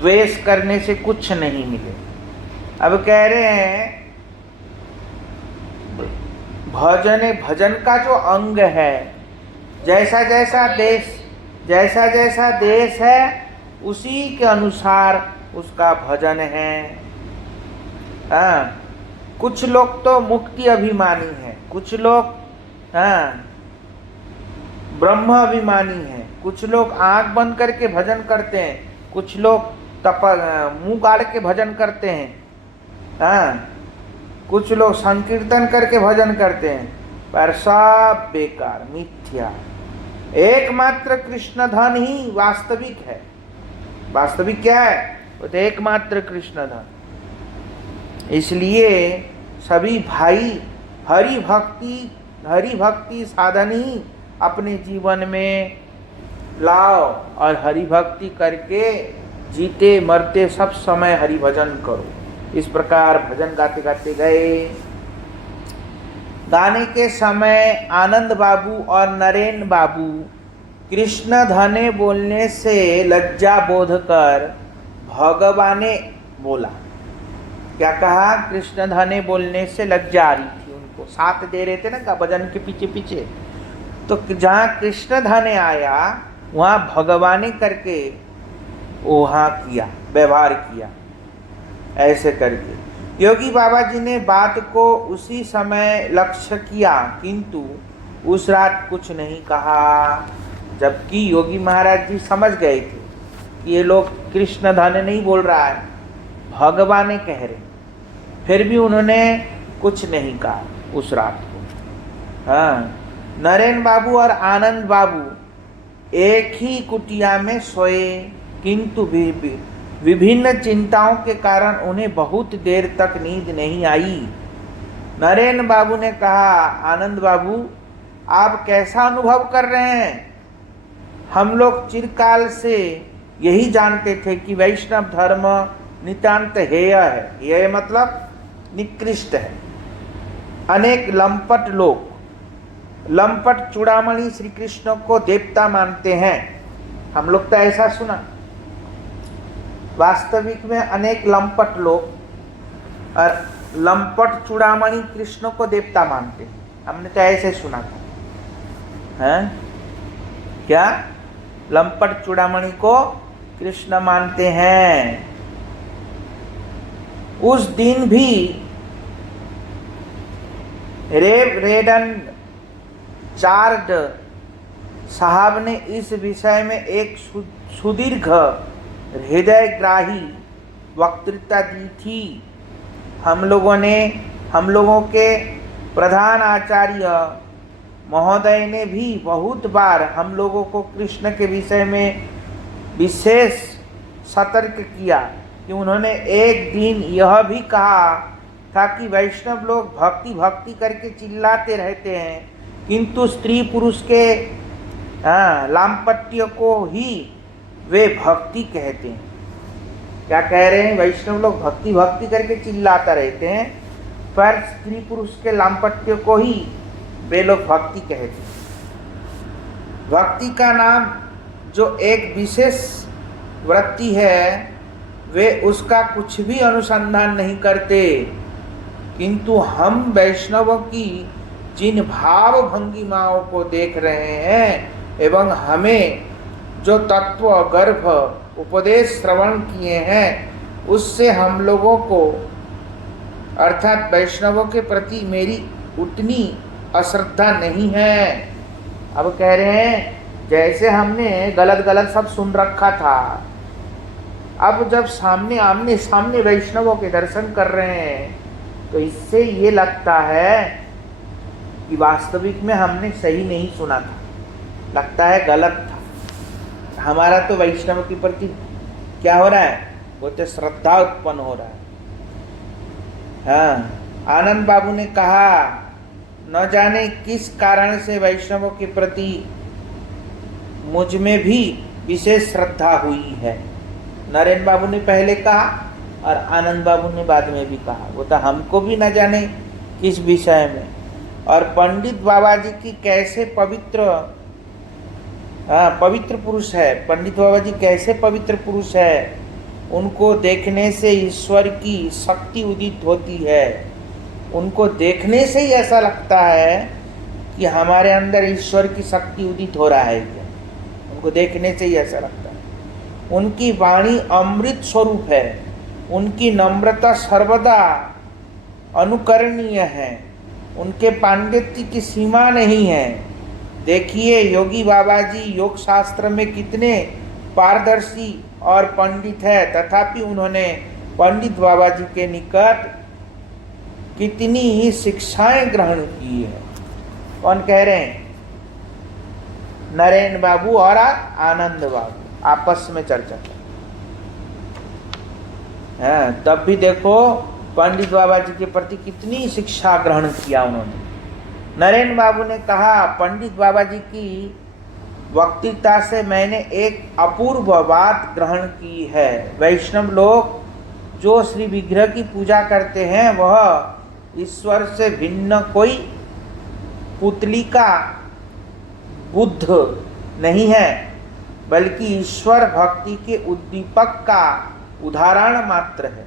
द्वेष करने से कुछ नहीं मिले। अब कह रहे हैं भजन का जो अंग है, जैसा जैसा देश है उसी के अनुसार उसका भजन है। कुछ लोग तो मुक्ति अभिमानी हैं, कुछ लोग ब्रह्म अभिमानी हैं, कुछ लोग आंख बंद करके भजन करते हैं, कुछ लोग मुंह गाड़ के भजन करते हैं, कुछ लोग संकीर्तन करके भजन करते हैं, पर सब बेकार मिथ्या। एकमात्र कृष्ण धन ही वास्तविक है। वास्तविक क्या है? वो तो एकमात्र कृष्ण धन। इसलिए सभी भाई हरि भक्ति साधन ही अपने जीवन में लाओ और हरि भक्ति करके जीते मरते सब समय हरि भजन करो। इस प्रकार भजन गाते गाते गए। गाने के समय आनंद बाबू और नरेन बाबू कृष्ण धने बोलने से लज्जा बोध कर भगवाने बोला। क्या कहा? कृष्ण धने बोलने से लज्जा आ रही थी उनको, साथ दे रहे थे ना भजन के पीछे पीछे। तो जहाँ कृष्ण धने आया वहाँ भगवाने करके वहाँ किया, व्यवहार किया ऐसे करके। योगी बाबा जी ने बात को उसी समय लक्ष्य किया, किंतु उस रात कुछ नहीं कहा, जबकि योगी महाराज जी समझ गए थे कि ये लोग कृष्ण धन नहीं बोल रहा है, भगवान कह रहे। फिर भी उन्होंने कुछ नहीं कहा उस रात को। नरेन बाबू और आनंद बाबू एक ही कुटिया में सोए, किंतु विभिन्न चिंताओं के कारण उन्हें बहुत देर तक नींद नहीं आई। नरेन बाबू ने कहा, आनंद बाबू आप कैसा अनुभव कर रहे हैं? हम लोग चिरकाल से यही जानते थे कि वैष्णव धर्म नितांत हेय है। हेय मतलब निकृष्ट है। अनेक लंपट लोग, लंपट चूड़ामणि श्री कृष्ण को देवता मानते हैं। हम लोग तो ऐसा सुना। वास्तविक में अनेक लंपट लोग और लंपट चूड़ामणि कृष्ण को देवता मानते हैं। हमने तो ऐसे सुना था। हैं? क्या? लंपट चूड़ामणि को कृष्ण मानते हैं। उस दिन भी रेवरेंड चार्ड साहब ने इस विषय में एक सुदीर्घ हृदयग्राही वक्तृता दी थी। हम लोगों के प्रधान आचार्य महोदय ने भी बहुत बार हम लोगों को कृष्ण के विषय में विशेष सतर्क किया कि उन्होंने एक दिन यह भी कहा था कि वैष्णव लोग भक्ति करके चिल्लाते रहते हैं, किंतु स्त्री पुरुष के लामपट्य को ही वे भक्ति कहते हैं। क्या कह रहे हैं? वैष्णव लोग भक्ति करके चिल्लाता रहते हैं, पर स्त्री पुरुष के लामपट्य को ही वे लोग भक्ति कहते हैं। भक्ति का नाम जो एक विशेष वृत्ति है, वे उसका कुछ भी अनुसंधान नहीं करते, किंतु हम वैष्णवों की जिन भाव भंगिमाओं को देख रहे हैं एवं हमें जो तत्व गर्भ उपदेश श्रवण किए हैं, उससे हम लोगों को अर्थात वैष्णवों के प्रति मेरी उतनी अश्रद्धा नहीं है। अब कह रहे हैं जैसे हमने गलत गलत सब सुन रखा था, अब जब सामने आमने सामने वैष्णवों के दर्शन कर रहे हैं तो इससे ये लगता है कि वास्तविक में हमने सही नहीं सुना था, लगता है गलत था। हमारा तो वैष्णव के प्रति क्या हो रहा है, वो तो श्रद्धा उत्पन्न हो रहा है। हाँ, आनंद बाबू ने कहा न जाने किस कारण से वैष्णवों के प्रति मुझ में भी विशेष श्रद्धा हुई है। नरेंद्र बाबू ने पहले कहा और आनंद बाबू ने बाद में भी कहा, वो तो हमको भी न जाने किस विषय में। और पंडित बाबा जी की कैसे पवित्र पुरुष है, पंडित बाबा जी कैसे पवित्र पुरुष है, उनको देखने से ईश्वर की शक्ति उदित होती है। उनको देखने से ही ऐसा लगता है कि हमारे अंदर ईश्वर की शक्ति उदित हो रहा है क्या, उनको देखने से ही ऐसा लगता है। उनकी वाणी अमृत स्वरूप है, उनकी नम्रता सर्वदा अनुकरणीय है, उनके पांडित्य की सीमा नहीं है। देखिए योगी बाबा जी योग शास्त्र में कितने पारदर्शी और पंडित है, तथापि उन्होंने पंडित बाबा जी के निकट कितनी ही शिक्षाएं ग्रहण की है। कौन कह रहे हैं? नरेंद्र बाबू और आनंद बाबू आपस में चर्चा कर। तब भी देखो पंडित बाबा जी के प्रति कितनी शिक्षा ग्रहण किया उन्होंने। नरेंद्र बाबू ने कहा पंडित बाबा जी की वक्तृता से मैंने एक अपूर्व बात ग्रहण की है। वैष्णव लोग जो श्री विग्रह की पूजा करते हैं वह ईश्वर से भिन्न कोई पुतली का बुद्ध नहीं है, बल्कि ईश्वर भक्ति के उद्दीपक का उदाहरण मात्र है।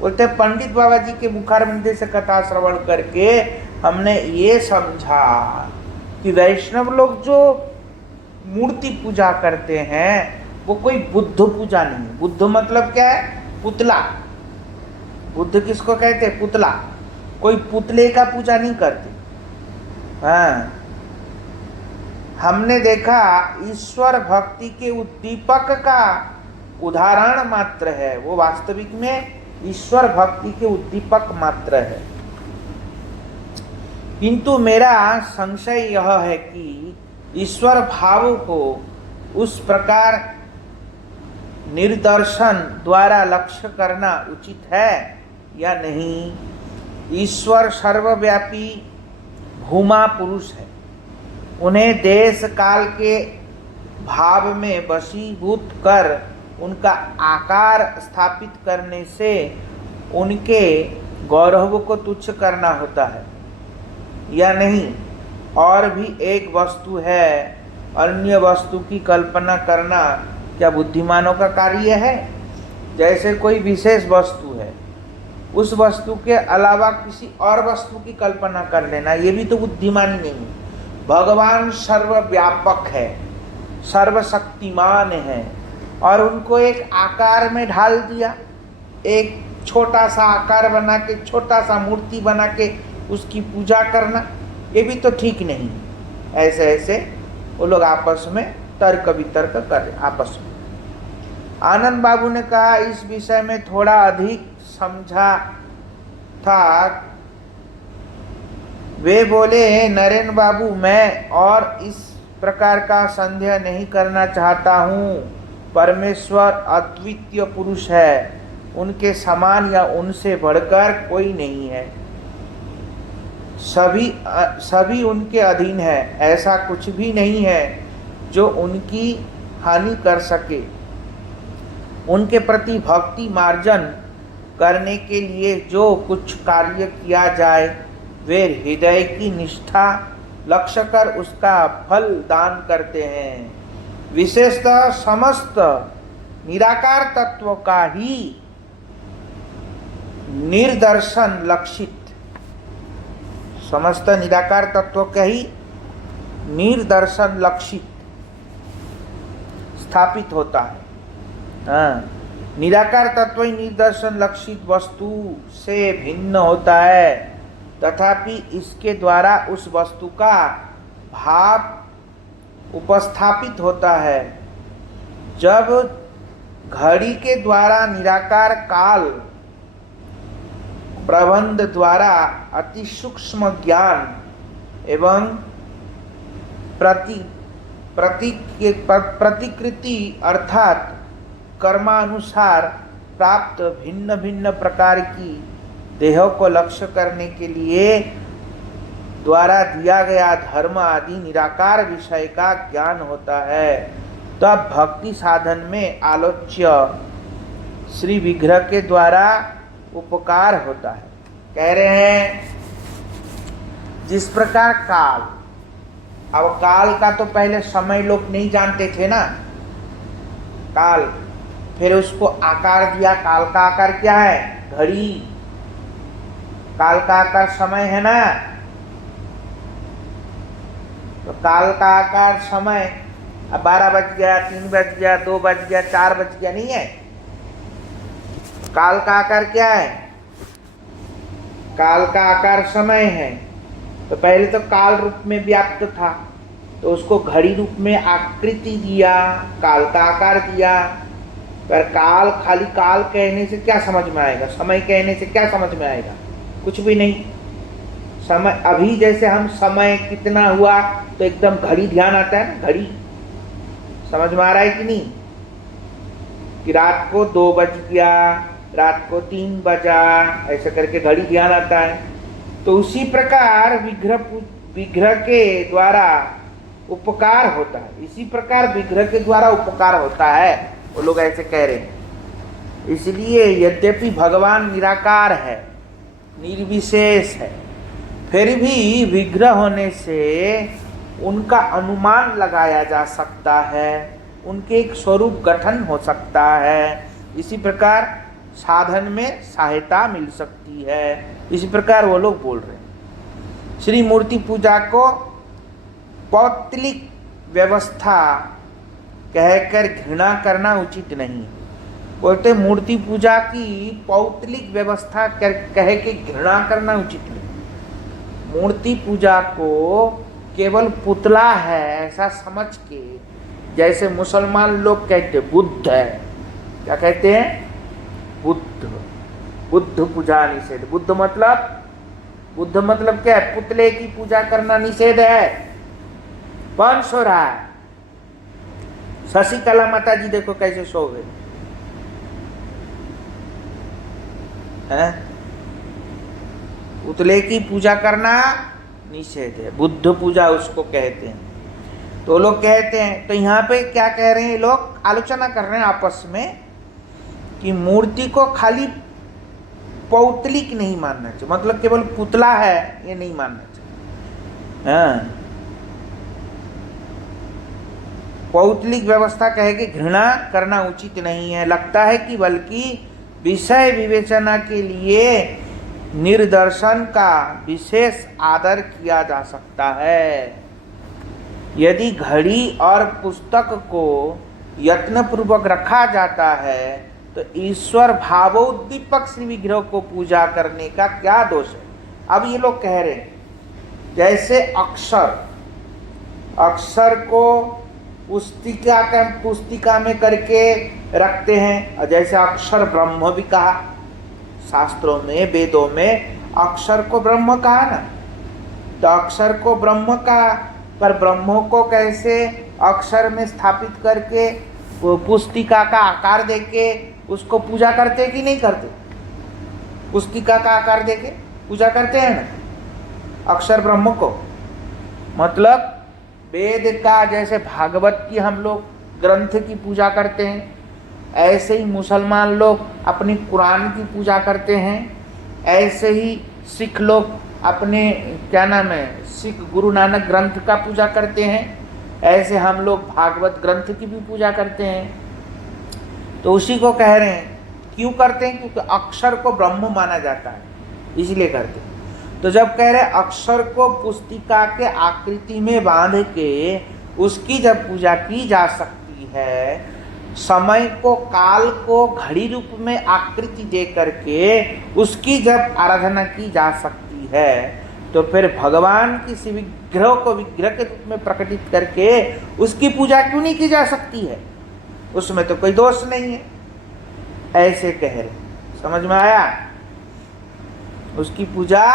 बोलते पंडित बाबा जी के मुखारविंद से कथा श्रवण करके हमने ये समझा कि वैष्णव लोग जो मूर्ति पूजा करते हैं वो कोई बुद्ध पूजा नहीं। बुद्ध मतलब क्या है? पुतला। बुद्ध किसको कहते हैं? पुतला। कोई पुतले का पूजा नहीं करते। हाँ, हमने देखा ईश्वर भक्ति के उद्दीपक का उदाहरण मात्र है, वो वास्तविक में ईश्वर भक्ति के उद्दीपक मात्र है। किंतु मेरा संशय यह है कि ईश्वर भाव को उस प्रकार निर्दर्शन द्वारा लक्ष्य करना उचित है या नहीं। ईश्वर सर्वव्यापी भूमा पुरुष है, उन्हें देश काल के भाव में वशीभूत कर उनका आकार स्थापित करने से उनके गौरव को तुच्छ करना होता है या नहीं। और भी एक वस्तु है, अन्य वस्तु की कल्पना करना क्या बुद्धिमानों का कार्य है? जैसे कोई विशेष वस्तु है, उस वस्तु के अलावा किसी और वस्तु की कल्पना कर लेना, ये भी तो बुद्धिमानी नहीं है। भगवान सर्वव्यापक है, सर्वशक्तिमान है, और उनको एक आकार में ढाल दिया, एक छोटा सा आकार बना के, छोटा सा मूर्ति बना के उसकी पूजा करना, ये भी तो ठीक नहीं। ऐसे ऐसे वो लोग आपस में तर्क वितर्क कर रहे आपस में। आनंद बाबू ने कहा इस विषय में थोड़ा अधिक समझा था। वे बोले नरेंद्र बाबू मैं और इस प्रकार का संदेह नहीं करना चाहता हूँ। परमेश्वर अद्वितीय पुरुष है, उनके समान या उनसे बढ़कर कोई नहीं है। सभी उनके अधीन है, ऐसा कुछ भी नहीं है जो उनकी हानि कर सके। उनके प्रति भक्ति मार्जन करने के लिए जो कुछ कार्य किया जाए वे हृदय की निष्ठा लक्ष्य कर उसका फल दान करते हैं। विशेषतः समस्त निराकार तत्व का ही निर्दर्शन लक्षित, समस्त निराकार तत्व का ही निर्दर्शन लक्षित स्थापित होता है। हाँ, निराकार तत्व ही निर्दर्शन लक्षित वस्तु से भिन्न होता है, तथापि इसके द्वारा उस वस्तु का भाव उपस्थापित होता है। जब घड़ी के द्वारा निराकार काल प्रबंध द्वारा अति सूक्ष्म ज्ञान एवं प्रतिकृति अर्थात कर्मानुसार प्राप्त भिन्न भिन्न प्रकार की देहों को लक्ष्य करने के लिए द्वारा दिया गया धर्म आदि निराकार विषय का ज्ञान होता है, तब भक्ति साधन में आलोच्य श्री विग्रह के द्वारा उपकार होता है। कह रहे हैं जिस प्रकार काल, अब काल का तो पहले समय लोग नहीं जानते थे ना, काल, फिर उसको आकार दिया। काल का आकार क्या है? घड़ी। काल का आकार समय है ना, तो काल का आकार समय। अब 12 बज गया, 3 बज गया, 2 बज गया, 4 बज गया, नहीं है। काल का आकार क्या है? काल का आकार समय है। तो पहले तो काल रूप में व्याप्त था, तो उसको घड़ी रूप में आकृति दिया, काल का आकार दिया। पर काल, खाली काल कहने से क्या समझ में आएगा? समय कहने से क्या समझ में आएगा? कुछ भी नहीं। समय, अभी जैसे हम समय कितना हुआ तो एकदम घड़ी ध्यान आता है ना, घड़ी समझ में आ रहा है कि नहीं, कि रात को 2 बज गया, रात को 3 बजा, ऐसा करके घड़ी ध्यान आता है। तो उसी प्रकार विग्रह के द्वारा उपकार होता है। इसी प्रकार विग्रह के द्वारा उपकार होता है, वो लोग ऐसे कह रहे हैं। इसलिए यद्यपि भगवान निराकार है, निर्विशेष है, फिर भी विग्रह होने से उनका अनुमान लगाया जा सकता है, उनके एक स्वरूप गठन हो सकता है। इसी प्रकार साधन में सहायता मिल सकती है। इसी प्रकार वो लोग बोल रहे हैं। श्री मूर्ति पूजा को पौत्तलिक व्यवस्था कहकर घृणा करना उचित नहीं। बोलते मूर्ति पूजा की पौत्तलिक व्यवस्था कह के घृणा करना उचित नहीं। मूर्ति पूजा को केवल पुतला है ऐसा समझ के, जैसे मुसलमान लोग कहते बुद्ध है, क्या कहते हैं? बुद्ध। बुद्ध पूजा निषेध। बुद्ध मतलब क्या है? पुतले की पूजा करना निषेध है। वंश हो रहा है। शशिकला माता जी देखो कैसे सो गए हैं। पुतले की पूजा करना निषेध है, बुद्ध पूजा उसको कहते हैं। तो लोग कहते हैं, तो यहाँ पे क्या कह रहे हैं लोग? आलोचना कर रहे हैं आपस में कि मूर्ति को खाली पौतलिक नहीं मानना चाहिए, मतलब केवल पुतला है ये नहीं मानना चाहिए। हाँ, पौतलिक व्यवस्था कहे कि घृणा करना उचित नहीं है। लगता है कि बल्कि विषय विवेचना के लिए निर्दर्शन का विशेष आदर किया जा सकता है। यदि घड़ी और पुस्तक को यत्नपूर्वक रखा जाता है तो ईश्वर भावोद्दीपक श्री विग्रह को पूजा करने का क्या दोष है? अब ये लोग कह रहे हैं जैसे अक्षर को पुस्तिका में करके रखते हैं, और जैसे अक्षर ब्रह्म भी कहा, शास्त्रों में वेदों में अक्षर को ब्रह्म कहा ना, तो अक्षर को ब्रह्म कहा, पर ब्रह्मों को कैसे अक्षर में स्थापित करके पुस्तिका का आकार देके उसको पूजा करते कि नहीं करते? पुस्तिका का आकार देके पूजा करते हैं ना अक्षर ब्रह्म को। मतलब वेद का जैसे भागवत की हम लोग ग्रंथ की पूजा करते हैं, ऐसे ही मुसलमान लोग अपनी कुरान की पूजा करते हैं, ऐसे ही सिख लोग अपने क्या नाम है सिख गुरु नानक ग्रंथ का पूजा करते हैं, ऐसे हम लोग भागवत ग्रंथ की भी पूजा करते हैं। तो उसी को कह रहे हैं। क्यों करते हैं? क्योंकि अक्षर को ब्रह्म माना जाता है, इसलिए करते हैं। तो जब कह रहे अक्षर को पुस्तिका के आकृति में बांध के उसकी जब पूजा की जा सकती है, समय को काल को घड़ी रूप में आकृति दे करके उसकी जब आराधना की जा सकती है, तो फिर भगवान किसी विग्रह को विग्रह के रूप में प्रकटित करके उसकी पूजा क्यों नहीं की जा सकती है? उसमें तो कोई दोष नहीं है, ऐसे कह रहे। समझ में आया? उसकी पूजा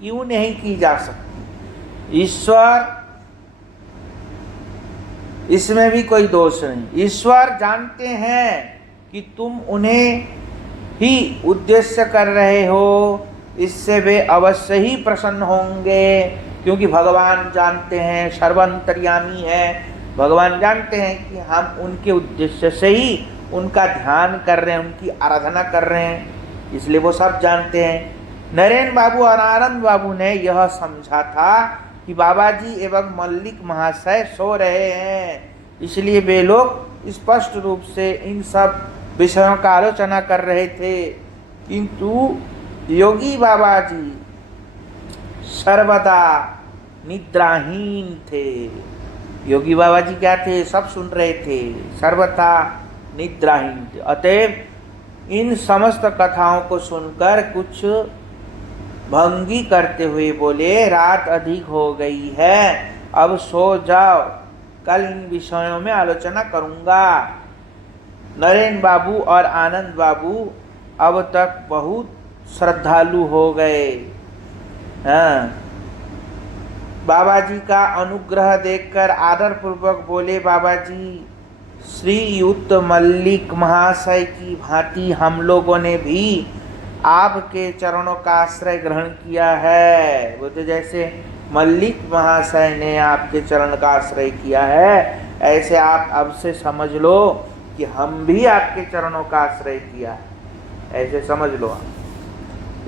क्यों नहीं की जा सकती? ईश्वर, इसमें भी कोई दोष नहीं। ईश्वर जानते हैं कि तुम उन्हें ही उद्देश्य कर रहे हो, इससे वे अवश्य ही प्रसन्न होंगे, क्योंकि भगवान जानते हैं, सर्वांतर्यामी है। भगवान जानते हैं कि हम उनके उद्देश्य से ही उनका ध्यान कर रहे हैं, उनकी आराधना कर रहे हैं, इसलिए वो सब जानते हैं। नरेंद्र बाबू और आनंद बाबू ने यह समझा था कि बाबा जी एवं मल्लिक महाशय सो रहे हैं, इसलिए वे लोग स्पष्ट रूप से इन सब विषयों का आलोचना कर रहे थे। किंतु योगी बाबा जी सर्वदा निद्राहीन थे। योगी बाबा जी क्या थे? सब सुन रहे थे, सर्वथा निद्राहीन थे। अतएव इन समस्त कथाओं को सुनकर कुछ भंगी करते हुए बोले, रात अधिक हो गई है, अब सो जाओ, कल इन विषयों में आलोचना करूंगा। नरेंद्र बाबू और आनंद बाबू अब तक बहुत श्रद्धालु हो गए। हाँ, बाबा जी का अनुग्रह देखकर आदर पूर्वक बोले, बाबा जी श्रीयुक्त मल्लिक महाशय की भांति हम लोगों ने भी आपके चरणों का आश्रय ग्रहण किया है। वो तो जैसे मल्लिक महाशय ने आपके चरण का आश्रय किया है, ऐसे आप अब से समझ लो कि हम भी आपके चरणों का आश्रय किया है, ऐसे समझ लो।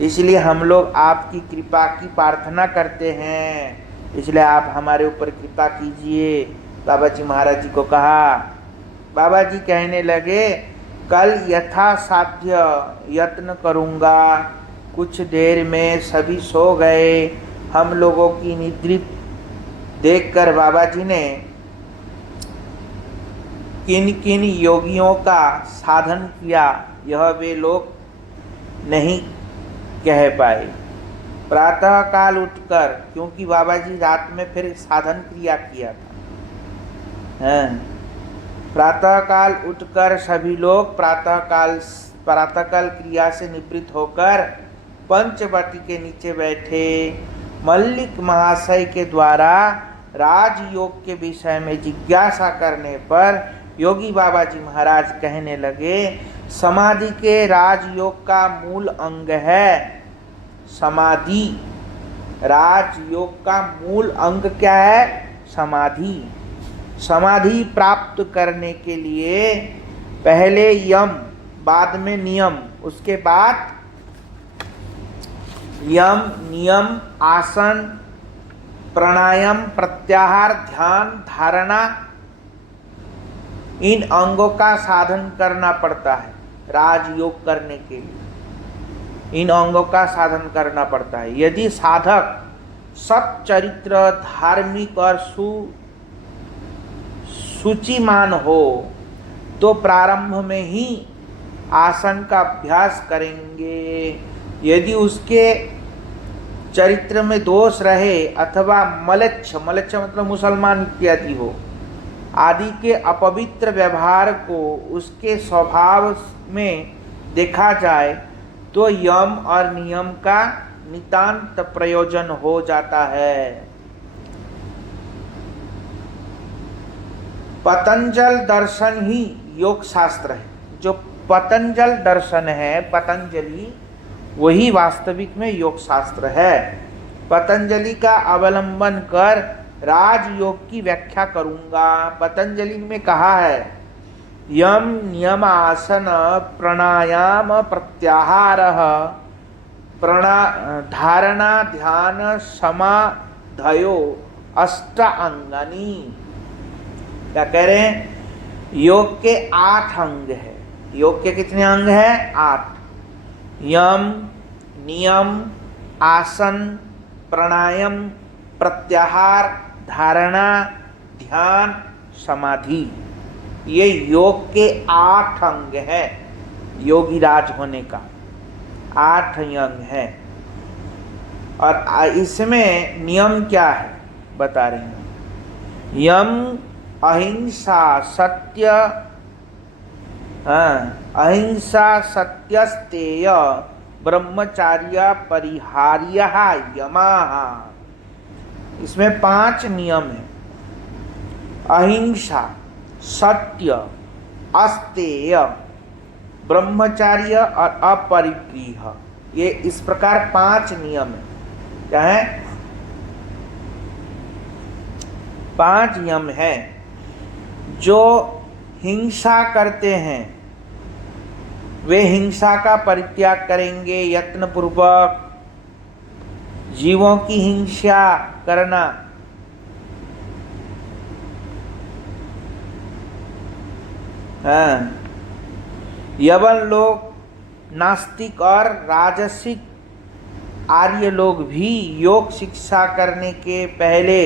इसलिए हम लोग आपकी कृपा की प्रार्थना करते हैं, इसलिए आप हमारे ऊपर कृपा कीजिए। बाबा जी महाराज जी को कहा। बाबा जी कहने लगे, कल यथासाध्य यत्न करूँगा। कुछ देर में सभी सो गए। हम लोगों की निद्रित देखकर बाबा जी ने किन किन योगियों का साधन किया, यह वे लोग नहीं कह पाए। प्रातः काल उठकर, क्योंकि बाबा जी रात में फिर साधन क्रिया किया था, प्रातः काल उठकर सभी लोग प्रातःकाल क्रिया से निवृत्त होकर पंचवटी के नीचे बैठे। मल्लिक महाशय के द्वारा राजयोग के विषय में जिज्ञासा करने पर योगी बाबा जी महाराज कहने लगे, समाधि के राजयोग का मूल अंग है समाधि। राजयोग का मूल अंग क्या है? समाधि। समाधि प्राप्त करने के लिए पहले यम, बाद में नियम, उसके बाद यम, नियम, आसन, प्राणायाम, प्रत्याहार, ध्यान, धारणा, इन अंगों का साधन करना पड़ता है। राजयोग करने के लिए इन अंगों का साधन करना पड़ता है। यदि साधक सच्चरित्र, धार्मिक और सूचिमान हो तो प्रारंभ में ही आसन का अभ्यास करेंगे। यदि उसके चरित्र में दोष रहे अथवा मलच्छ मतलब मुसलमान इत्यादि हो, आदि के अपवित्र व्यवहार को उसके स्वभाव में देखा जाए, तो यम और नियम का नितांत प्रयोजन हो जाता है। पतंजल दर्शन ही योग शास्त्र है। जो पतंजल दर्शन है, पतंजलि, वही वास्तविक में योग शास्त्र है। पतंजलि का अवलंबन कर राजयोग की व्याख्या करूंगा। पतंजलि में कहा है, यम नियम आसन प्राणायाम प्रत्याहार धारणा ध्यान समाधयो अष्ट अंगनी। क्या कह रहे हैं? योग के 8 अंग है। योग के कितने अंग है? 8। यम, नियम, आसन, प्राणायाम, प्रत्याहार, धारणा, ध्यान, समाधि। ये योग के 8 अंग हैं। योगी राज होने का 8 अंग है। और इसमें नियम क्या है बता रहे हैं। यम अहिंसा सत्य, अहिंसा सत्यस्तेय ब्रह्मचार्य परिहार्य यमाः। इसमें 5 नियम है। अहिंसा, सत्य, अस्तेय, ब्रह्मचार्य और अपरिग्रह। ये इस प्रकार 5 नियम है। क्या है? 5 नियम है। जो हिंसा करते हैं वे हिंसा का परित्याग करेंगे। यत्न पूर्वक जीवों की हिंसा करना, यवन लोग, नास्तिक और राजसिक आर्य लोग भी योग शिक्षा करने के पहले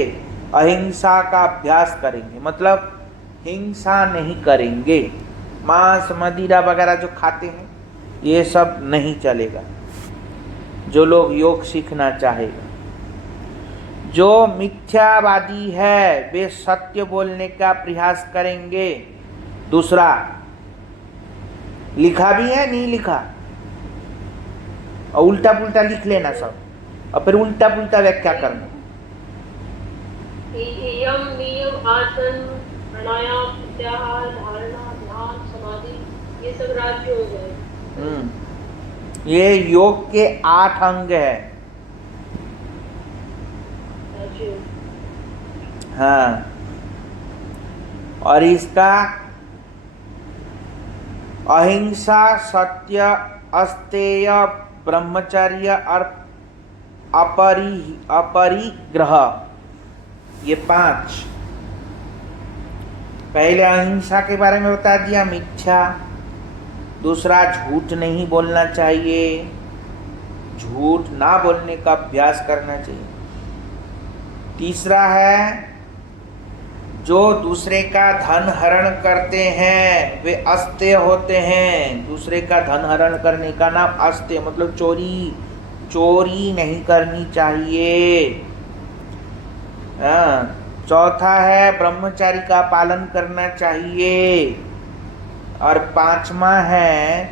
अहिंसा का अभ्यास करेंगे। मतलब हिंसा नहीं करेंगे। मांस मदिरा वगैरह जो खाते हैं ये सब नहीं चलेगा। जो लोग योग सीखना चाहेगा। जो मिथ्यावादी है वे सत्य बोलने का प्रयास करेंगे। दूसरा, लिखा भी है, नहीं लिखा और उल्टा पुल्टा लिख लेना सब, और फिर उल्टा पुल्टा व्याख्या करना। यम, नियम, आसन, प्राणायाम, प्रत्याहार, धारणा, ध्यान, समाधि, ये सब राजयोग है। ये योग के 8 अंग है। हाँ, और इसका अहिंसा, सत्य, अस्तेय, ब्रह्मचर्य और अपरिग्रह, ये 5। पहले अहिंसा के बारे में बता दिया, मिथ्या। दूसरा, झूठ नहीं बोलना चाहिए, झूठ ना बोलने का अभ्यास करना चाहिए। तीसरा है, जो दूसरे का धन हरण करते हैं वे अस्तेय होते हैं। दूसरे का धन हरण करने का नाम अस्तेय, मतलब चोरी। चोरी नहीं करनी चाहिए। चौथा है, ब्रह्मचारी का पालन करना चाहिए। और 5वां है,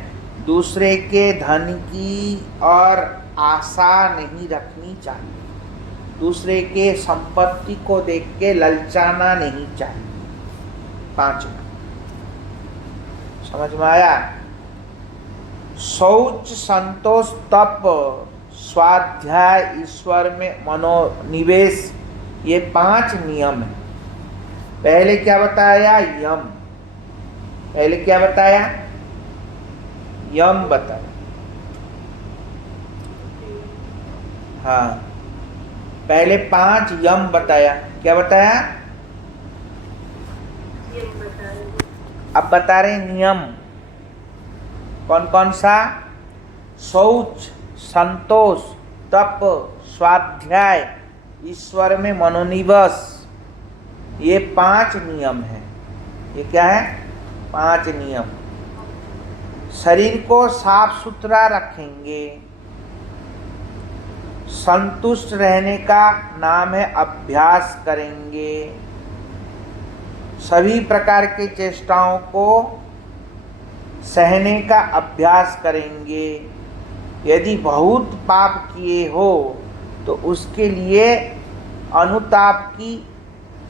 दूसरे के धन की और आशा नहीं रखनी चाहिए। दूसरे के संपत्ति को देख के ललचाना नहीं चाहिए। 5वां समझ में आया? शौच, संतोष, तप, स्वाध्याय, ईश्वर में मनोनिवेश, ये 5 नियम है। पहले क्या बताया? यम। पहले क्या बताया? यम बताया। हाँ, पहले 5 यम बताया। क्या बताया? अब बता रहे नियम। कौन कौन सा? शौच, संतोष, तप, स्वाध्याय, ईश्वर में मनोनिवेश, ये 5 नियम है। ये क्या है? 5 नियम। शरीर को साफ सुथरा रखेंगे। संतुष्ट रहने का नाम है अभ्यास करेंगे। सभी प्रकार की चेष्टाओं को सहने का अभ्यास करेंगे। यदि बहुत पाप किए हो तो उसके लिए अनुताप की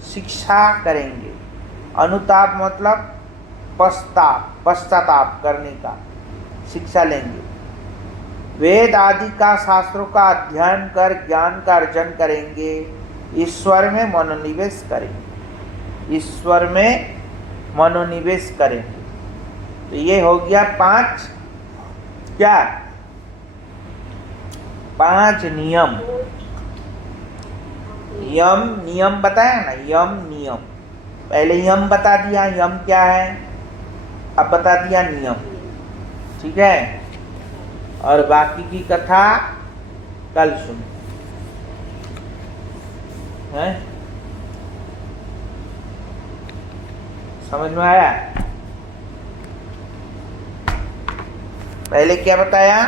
शिक्षा करेंगे। अनुताप मतलब पश्चाताप करने का शिक्षा लेंगे। वेद आदि का शास्त्रों का अध्ययन कर ज्ञान का अर्जन करेंगे। ईश्वर में मनोनिवेश करेंगे। ईश्वर में मनोनिवेश करेंगे। तो ये हो गया 5 क्या? 5 नियम। यम नियम बताया ना, यम नियम। पहले यम बता दिया, यम क्या है, अब बता दिया नियम। ठीक है, और बाकी की कथा कल सुनो है। समझ में आया? पहले क्या बताया?